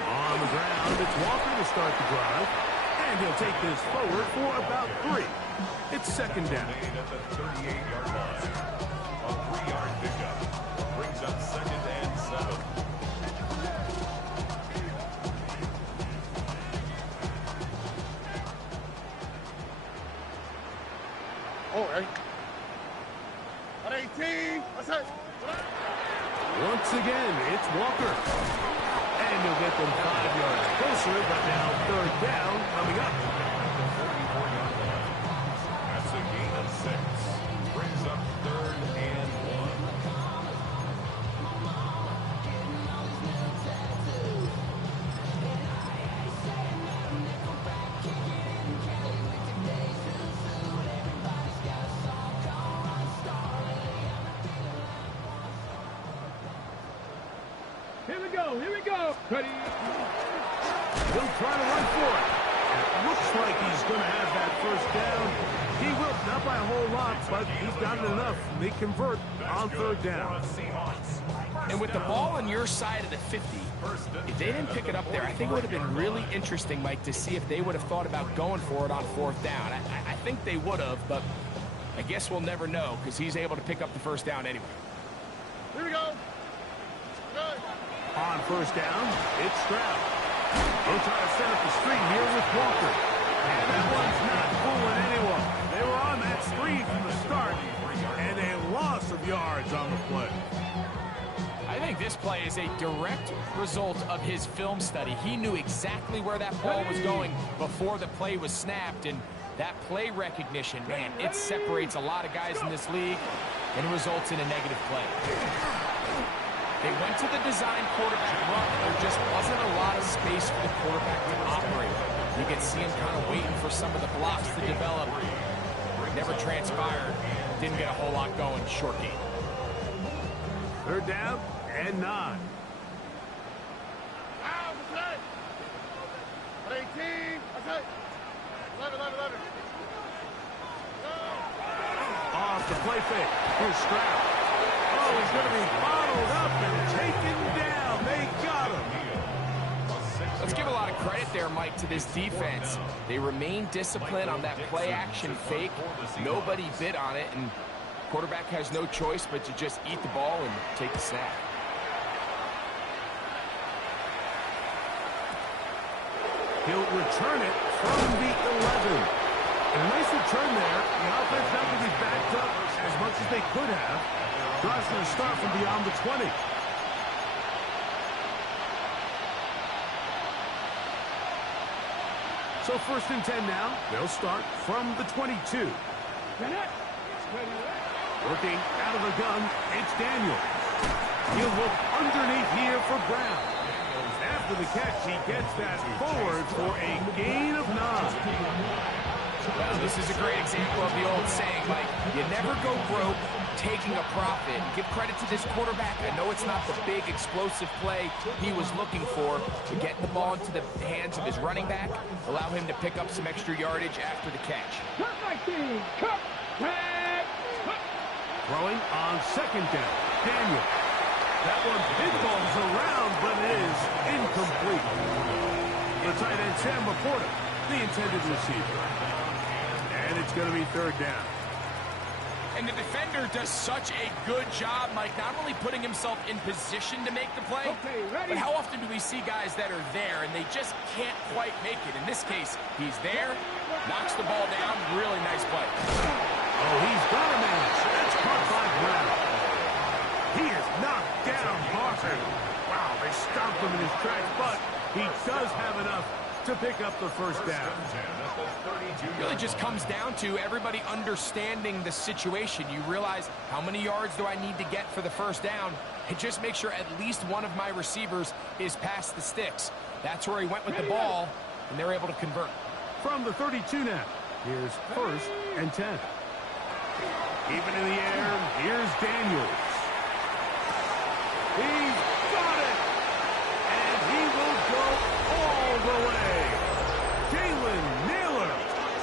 On the ground, it's Walker to start the drive. And he'll take this forward for about 3. It's second down. Made at the 38-yard line. A 3-yard pickup. Brings up second and 7. Oh, hey. At 18. What's that? Once again, it's Walker. And he'll get them 5 yards closer, but now third down coming up. At the 44-yard line. That's a gain of 6. Brings up third and 1. Here we go. Here we go. Cuddy. He'll try to run for it. It looks like he's going to have that first down. He will, not by a whole lot, but he's got it enough. They convert on third down. And with the ball on your side of the 50, if they didn't pick it up there, I think it would have been really interesting, Mike, to see if they would have thought about going for it on fourth down. I think they would have, but I guess we'll never know because he's able to pick up the first down anyway. Here we go. Good. On first down, it's Stroud. He'll try to set up the screen here with Walker. And that one's not fooling anyone. They were on that screen from the start, and a loss of yards on the play. I think this play is a direct result of his film study. He knew exactly where that ball was going before the play was snapped, and that play recognition, man, it separates a lot of guys in this league, and it results in a negative play. They went to the design quarterback run, and there just wasn't a lot of space for the quarterback to operate. You could see him kind of waiting for some of the blocks to develop. Never transpired. Didn't get a whole lot going. Short game. Third down and 9. Out. What's that? At 18. What's that? 11. Go. Off the play fake. Here's Stroud. Oh, he's going to be bottled up and taken down. They got him. Let's give a lot of credit there, Mike, to this defense. They remain disciplined on that play-action fake. Nobody bit on it, and quarterback has no choice but to just eat the ball and take the snap. He'll return it from the 11. And a nice return there. The offense not going to be backed up as much as they could have. Drive's going to start from beyond the 20. So first and 10 now. They'll start from the 22. Working out of the gun, it's Daniels. He'll look underneath here for Brown. After the catch, he gets that forward for a gain of 9. Well, this is a great example of the old saying, Mike, you never go broke taking a profit. Give credit to this quarterback. I know it's not the big explosive play he was looking for to get the ball into the hands of his running back, allow him to pick up some extra yardage after the catch. Cut my team. Cut. Tag. Cut. Throwing on second down. Daniel. That one pinballs around, but it is incomplete. The tight end, Sam Laporta, the intended receiver. And it's going to be third down. And the defender does such a good job, Mike, not only putting himself in position to make the play, but how often do we see guys that are there and they just can't quite make it? In this case, he's there, knocks the ball down, really nice play. Oh, he's got a man. That's caught by Brown. He is knocked down hard. Wow, they stopped him in his tracks, but he does have enough to pick up the first down. It really just comes down to everybody understanding the situation. You realize, how many yards do I need to get for the first down? And just make sure at least one of my receivers is past the sticks. That's where he went with the ball, and they're able to convert. From the 32 now, here's 1st and 10. Even in the air, here's Daniels. He's got it! And he will go all the way. Jalen Nailor,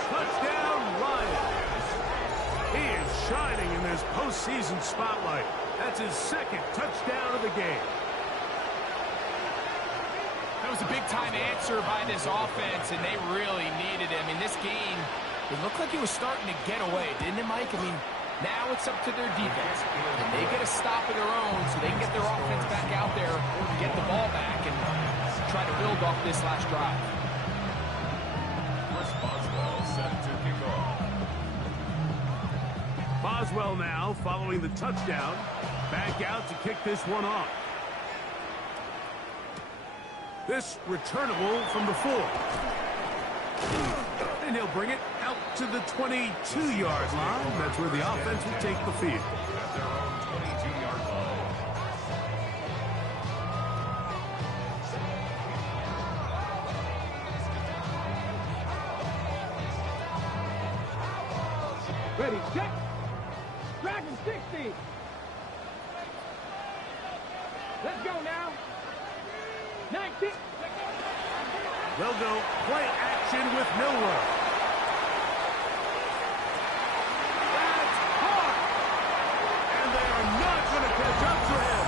touchdown Lions. He is shining in this postseason spotlight. That's his 2nd touchdown of the game. That was a big-time answer by this offense, and they really needed him. In this game, it looked like he was starting to get away, didn't it, Mike? I mean, now it's up to their defense. And they get a stop of their own so they can get their offense back out there, get the ball back, and try to build off this last drive. Boswell set to kick off. Boswell now, following the touchdown, back out to kick this one off. This returnable from the 4. And he'll bring it out to the 22-yard line. That's where the offense will take the field. At their own 22-yard line. Ready, check. Dragon 60. Let's go now. 19. They'll go play action with Milroe. That's caught. And they are not going to catch up to him.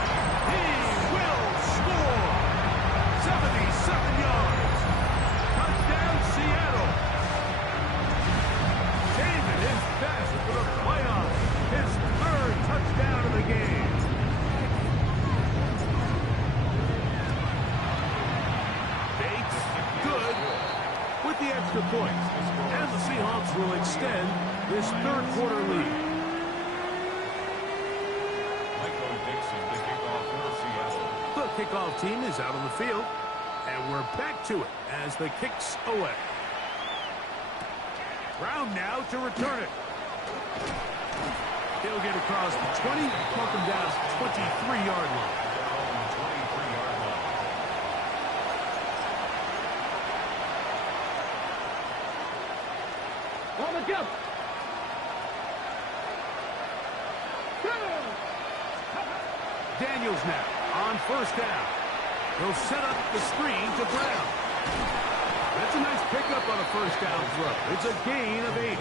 He will score. 77 yards. Touchdown, Seattle. David is best for the playoffs. His 3rd touchdown of the game. Bates, good with the extra points. And the Seahawks will extend this 3rd quarter lead. Michael Dixon, the kickoff for Seattle. The kickoff team is out on the field. And we're back to it as the kick's away. Brown now to return it. He'll get across the 20, mark him down 23-yard line. On the jump. Daniels now on 1st down. He'll set up the screen to Brown. That's a nice pickup on a 1st down throw. It's a gain of 8.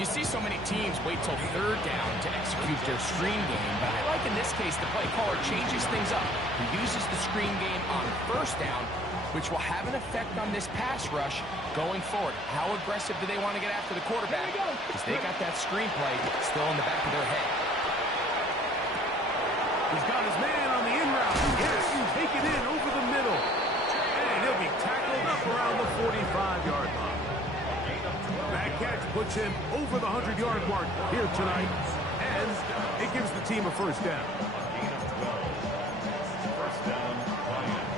You see so many teams wait till 3rd down to execute their screen game, but I like in this case the play caller changes things up. He uses the screen game on 1st down, which will have an effect on this pass rush going forward. How aggressive do they want to get after the quarterback? Because they got that screen play still in the back of their head. He's got his man on the in route. Yes, take it in over the middle. And he'll be tackled up around the 45-yard line. That catch puts him over the 100-yard mark here tonight. And it gives the team a 1st down. Gain of 12. 1st down, Lions.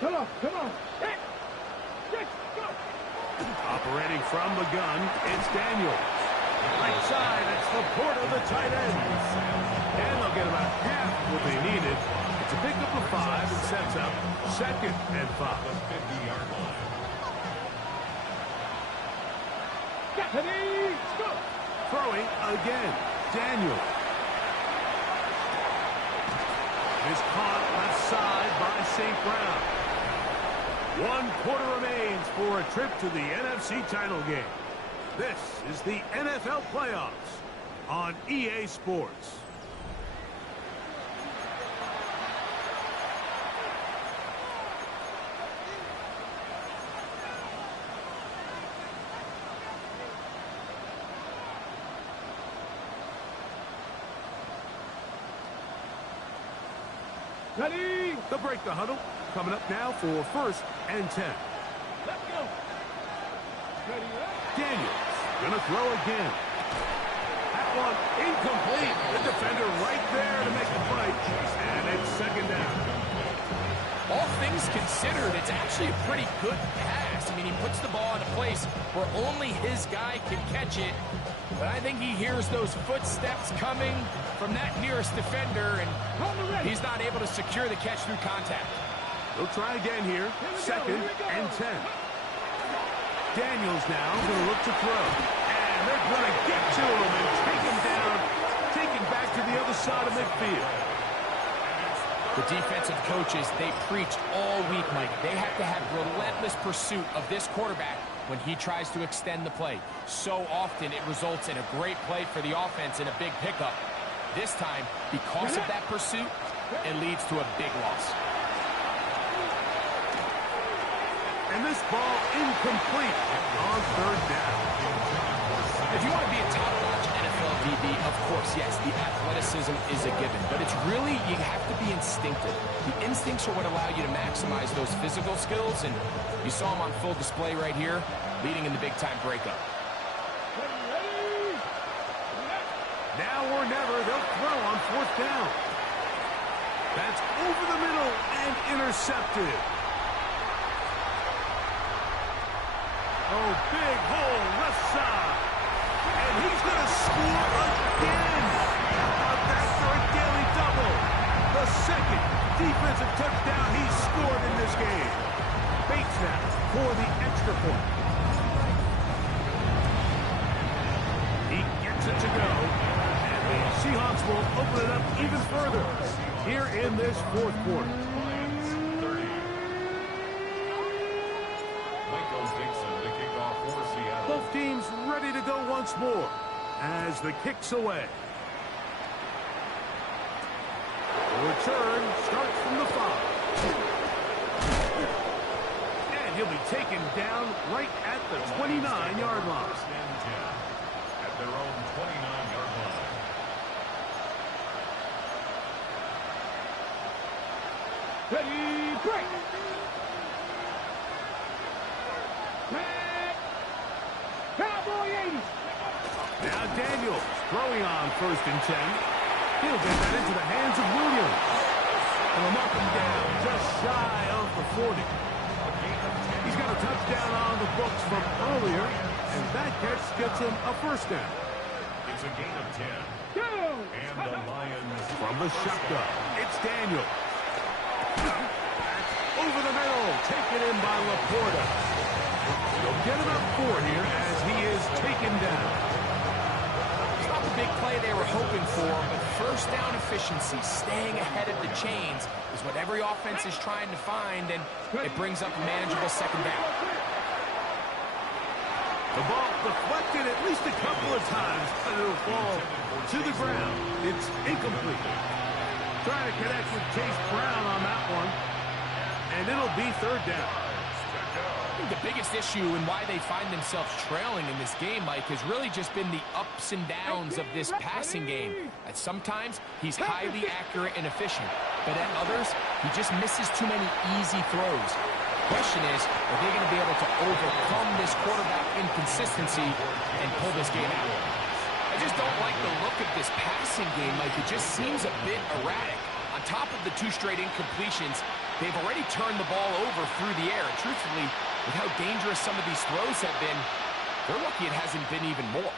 Come on, come on. 6, go. Operating from the gun, it's Daniels. Right side, it's Laporta, the tight end. And they'll get about half what they needed. It's a pickup of 5 and sets up 2nd and 5. 50-yard line. Ready, go. Throwing again, Daniels. Is caught left side by St. Brown. 1 quarter remains for a trip to the NFC title game. This is the NFL playoffs on EA Sports. Ready. They'll break the huddle. Coming up now for 1st and 10. Let's go. Ready. Daniels gonna throw again. That one incomplete. The defender right there to make the play. And it's 2nd down. All things considered, it's actually a pretty good pass. I mean, he puts the ball in a place where only his guy can catch it. But I think he hears those footsteps coming from that nearest defender, and he's not able to secure the catch through contact. They'll try again here. 2nd and 10. Daniels now going to look to throw. And they're going to get to him and take him down, take him back to the other side of midfield. The defensive coaches, they preached all week, Mike. They have to have relentless pursuit of this quarterback when he tries to extend the play. So often it results in a great play for the offense and a big pickup. This time, because of that pursuit, it leads to a big loss. And this ball incomplete on 3rd down. If you want to be a top-notch NFL DB, of course, yes, the athleticism is a given. But it's really, you have to be instinctive. The instincts are what allow you to maximize those physical skills, and you saw him on full display right here, leading in the big-time breakup. Now or never, they'll throw on 4th down. That's over the middle and intercepted. Oh, big hole, left side. And he's going to score again. How about that for a daily double? The 2nd defensive touchdown he's scored in this game. Bates now for the extra point. He gets it to go. And the Seahawks will open it up even further here in this 4th quarter. Both teams ready to go once more as the kick's away. The return starts from the 5. And he'll be taken down right at the 29-yard line. At their own 29-yard line. Ready, break. Cowboy 80s. Now Daniels throwing on 1st and 10. He'll get that into the hands of Williams. And he'll knock him down just shy of the 40. He's got a touchdown on the books from earlier, and that catch gets him a 1st down. It's a gain of 10. And the Lions from the shotgun. It's Daniels. Over the middle, taken in by Laporta. He'll get about 4 here as he is taken down. It's not the big play they were hoping for, but 1st down efficiency, staying ahead of the chains, is what every offense is trying to find, and it brings up a manageable 2nd down. The ball deflected at least a couple of times, but it'll fall to the ground. It's incomplete. Trying to connect with Chase Brown on that one, and it'll be 3rd down. I think the biggest issue and why they find themselves trailing in this game, Mike, has really just been the ups and downs of this passing game. At sometimes, he's highly accurate and efficient, but at others, he just misses too many easy throws. The question is, are they going to be able to overcome this quarterback inconsistency and pull this game out? I just don't like the look of this passing game, Mike. It just seems a bit erratic. On top of the 2 straight incompletions, they've already turned the ball over through the air. And truthfully, with how dangerous some of these throws have been, they're lucky it hasn't been even more.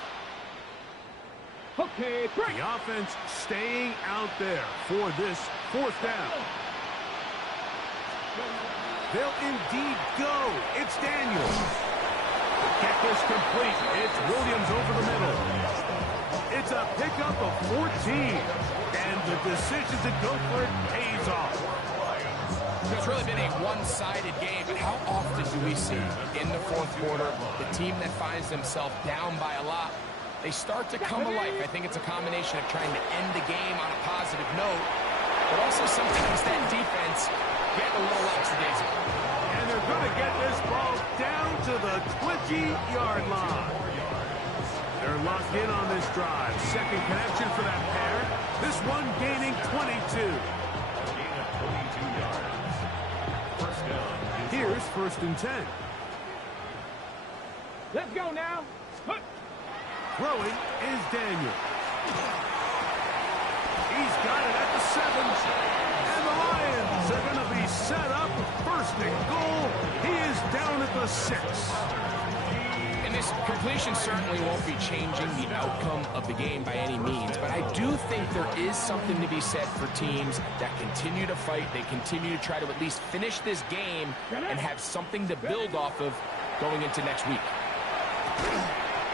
Okay, break. The offense staying out there for this 4th down. They'll indeed go. It's Daniels. Get this complete. It's Williams over the middle. It's a pickup of 14. And the decision to go for it pays off. It's really been a one-sided game, but how often do we see in the 4th quarter the team that finds themselves down by a lot, they start to come alive. I think it's a combination of trying to end the game on a positive note, but also sometimes that defense getting a little lackadaisical. And they're going to get this ball down to the 20-yard line. They're locked in on this drive. 2nd connection for that pair. This one gaining 22. Here's 1st and 10. Let's go now. Throwing is Daniel. He's got it at the 7. And the Lions are going to be set up. 1st and goal. He is down at the 6. And this completion certainly won't be changing the outcome of the game by any means, but I do think there is something to be said for teams that continue to fight. They continue to try to at least finish this game and have something to build off of going into next week.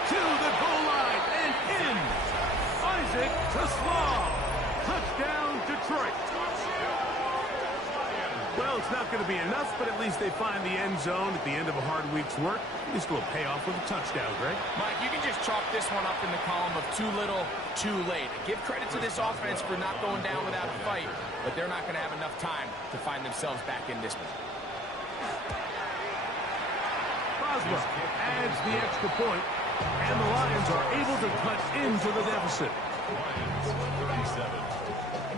To the goal line and in. Isaac TeSlaa. Touchdown, Detroit. Well, it's not going to be enough, but at least they find the end zone at the end of a hard week's work. At least a little payoff with a touchdown, Greg. Mike, you can just chalk this one up in the column of too little, too late. Give credit to this offense for not going down without a fight, but they're not going to have enough time to find themselves back in this one. Boswell adds the extra point, and the Lions are able to cut into the deficit. Lions 37.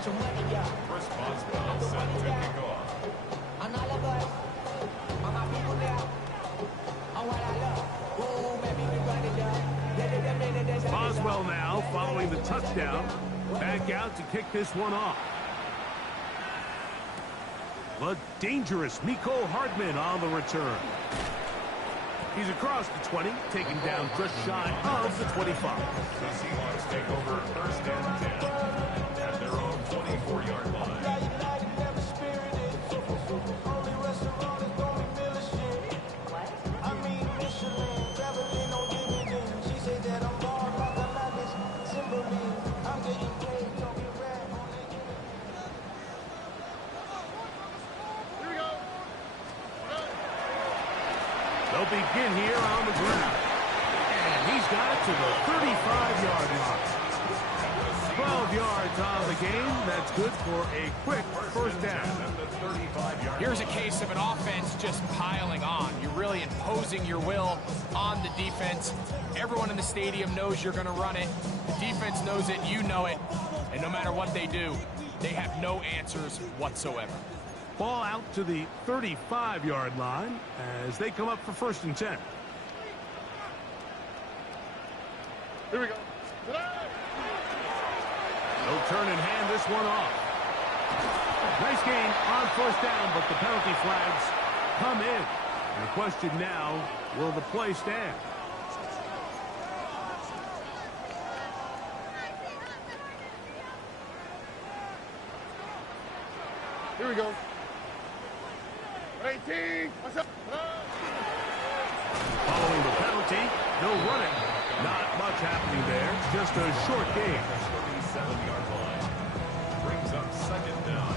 Chris Boswell set to kick off. And all of us, all my people there, and what I love. Ooh, baby, we run it up. Boswell now following the touchdown. Back out to kick this one off. The dangerous Mecole Hardman on the return. He's across the 20, taken down just shy of the 25. The Seahawks take over 1st and 10 at their own 24-yard line. They'll begin here on the ground. And he's got it to the 35-yard line. 12 yards on the game. That's good for a quick 1st down. Here's a case of an offense just piling on. You're really imposing your will on the defense. Everyone in the stadium knows you're going to run it. The defense knows it. You know it. And no matter what they do, they have no answers whatsoever. Ball out to the 35-yard line as they come up for 1st and 10. Here we go. They'll turn and hand this one off. Nice gain on 1st down, but the penalty flags come in. And the question now, will the play stand? Here we go. 18. What's up? Following the penalty, they'll run it. Not much happening there. Just a short game. 37-yard line. Brings up 2nd down.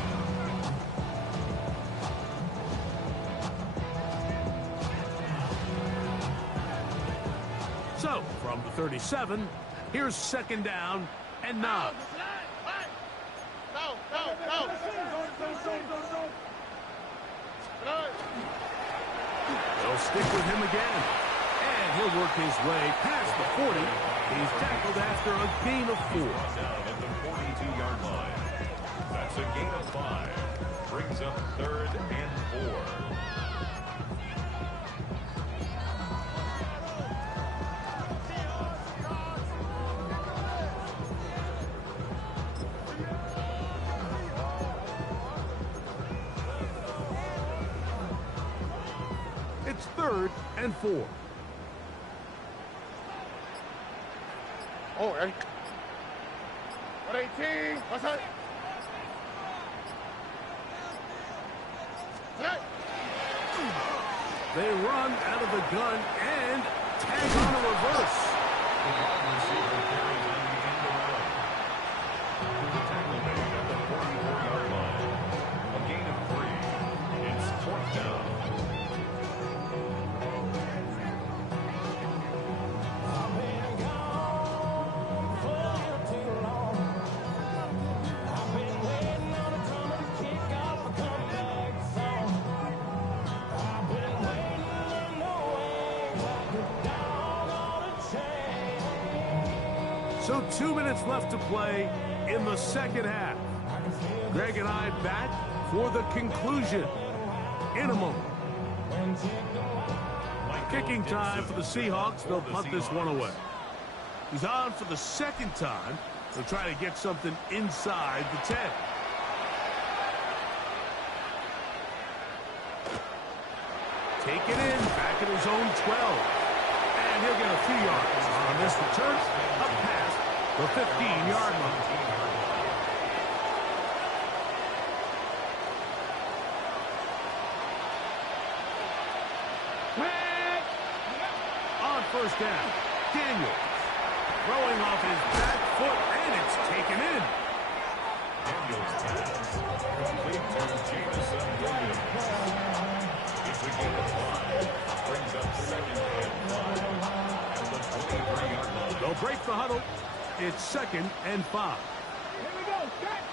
So, from the 37, here's 2nd down and 9. They'll stick with him again. And he'll work his way past the 40. He's tackled after a gain of 4. Down at the 42-yard line. That's a gain of 5. Brings up 3rd and 4. It's 3rd and 4. Oh, ready? 18. What's up? They run out of the gun and tag on a reverse. The wide receiver carries on the end around. The tackle made at the 44-yard line. A gain of 3. It's 4th down. So 2 minutes left to play in the 2nd half. Greg and I back for the conclusion in a moment. Kicking time for the Seahawks. They'll punt this one away. He's on for the second time. They'll try to get something inside the 10. Take it in, back at his own 12. And he'll get a few yards. On this return, up past the 15-yard line. On first down, Daniels throwing off his back foot, and it's taken in. Daniels pass complete to Jameson Williams. It's a gain of 5. Brings up 2nd and 5 at the 23-yard line. They'll break the huddle. It's 2nd and 5. Here we go. Set.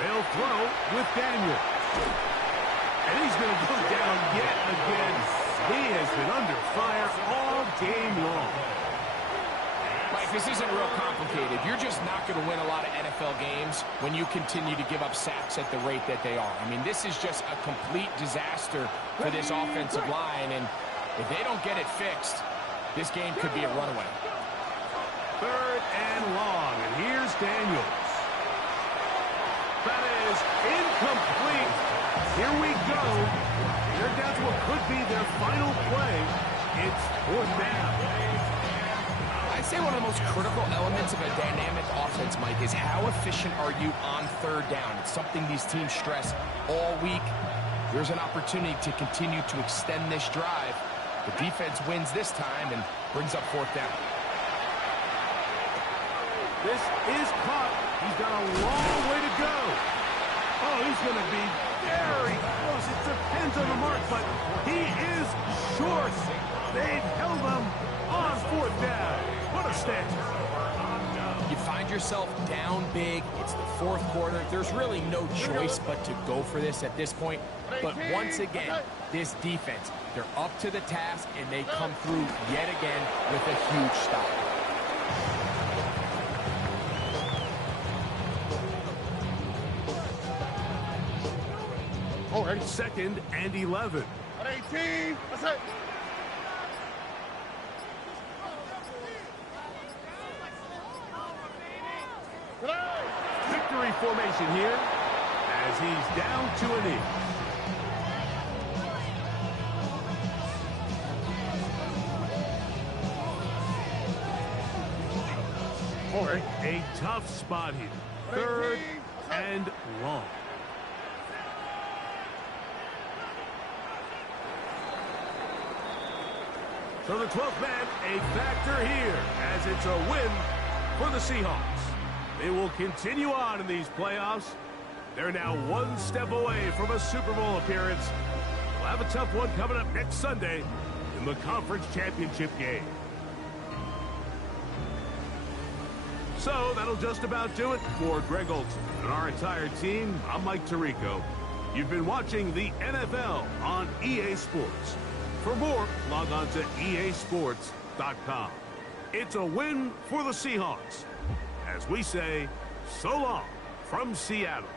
They'll throw with Daniels. And he's going to go down yet again. He has been under fire all game long. Mike, this isn't real complicated. You're just not going to win a lot of NFL games when you continue to give up sacks at the rate that they are. I mean, this is just a complete disaster for this offensive line, and if they don't get it fixed, this game could be a runaway. 3rd and long, and here's Daniels. That is incomplete. Here we go. They're down to what could be their final play. It's 4th down. I'd say one of the most critical elements of a dynamic offense, Mike, is how efficient are you on 3rd down? It's something these teams stress all week. There's an opportunity to continue to extend this drive. The defense wins this time and brings up 4th down. This is caught. He's got a long way to go. Oh, he's going to be very close. It depends on the mark, but he is short. They've held him on 4th down. What a stand. You find yourself down big. It's the 4th quarter. There's really no choice but to go for this at this point. But once again, this defense, they're up to the task, and they come through yet again with a huge stop. All right, 2nd and 11. 18. That's it. Victory formation here as he's down to a knee. All right, a tough spot here. 3rd and long. So the 12th man, a factor here as it's a win for the Seahawks. They will continue on in these playoffs. They're now one step away from a Super Bowl appearance. We'll have a tough one coming up next Sunday in the conference championship game. So that'll just about do it for Greg Olsen and our entire team. I'm Mike Tirico. You've been watching the NFL on EA Sports. For more, log on to easports.com. It's a win for the Seahawks. As we say, so long from Seattle.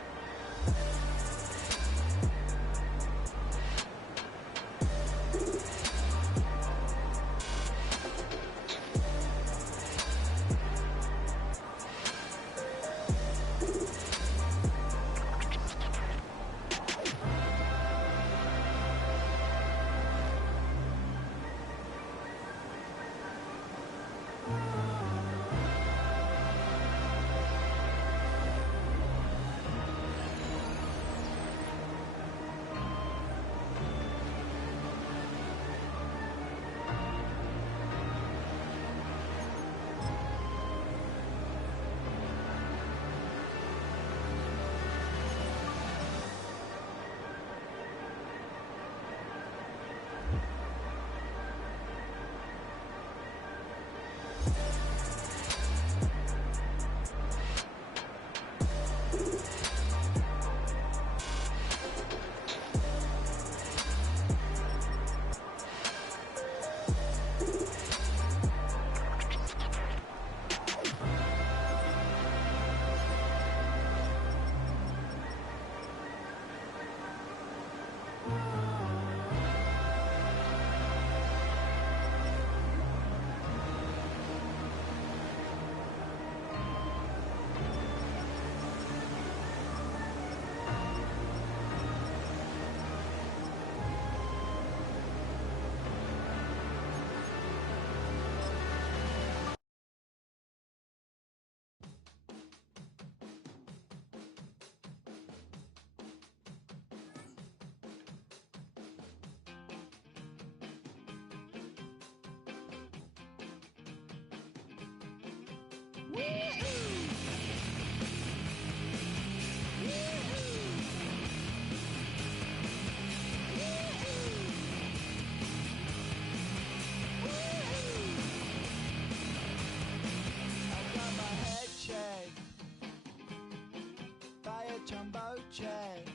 rainbow check.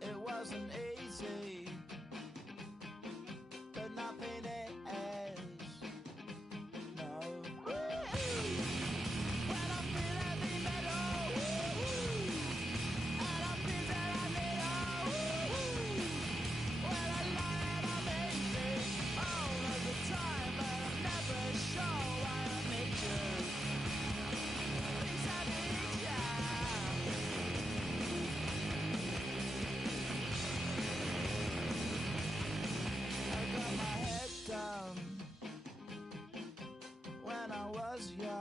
It wasn't easy, but nothing is. No. When I feel heavy metal, and I feel that I need when I lie and I'm easy all of the time, but I'm never sure why I need you. Please, I need ya. I got my head down when I was young.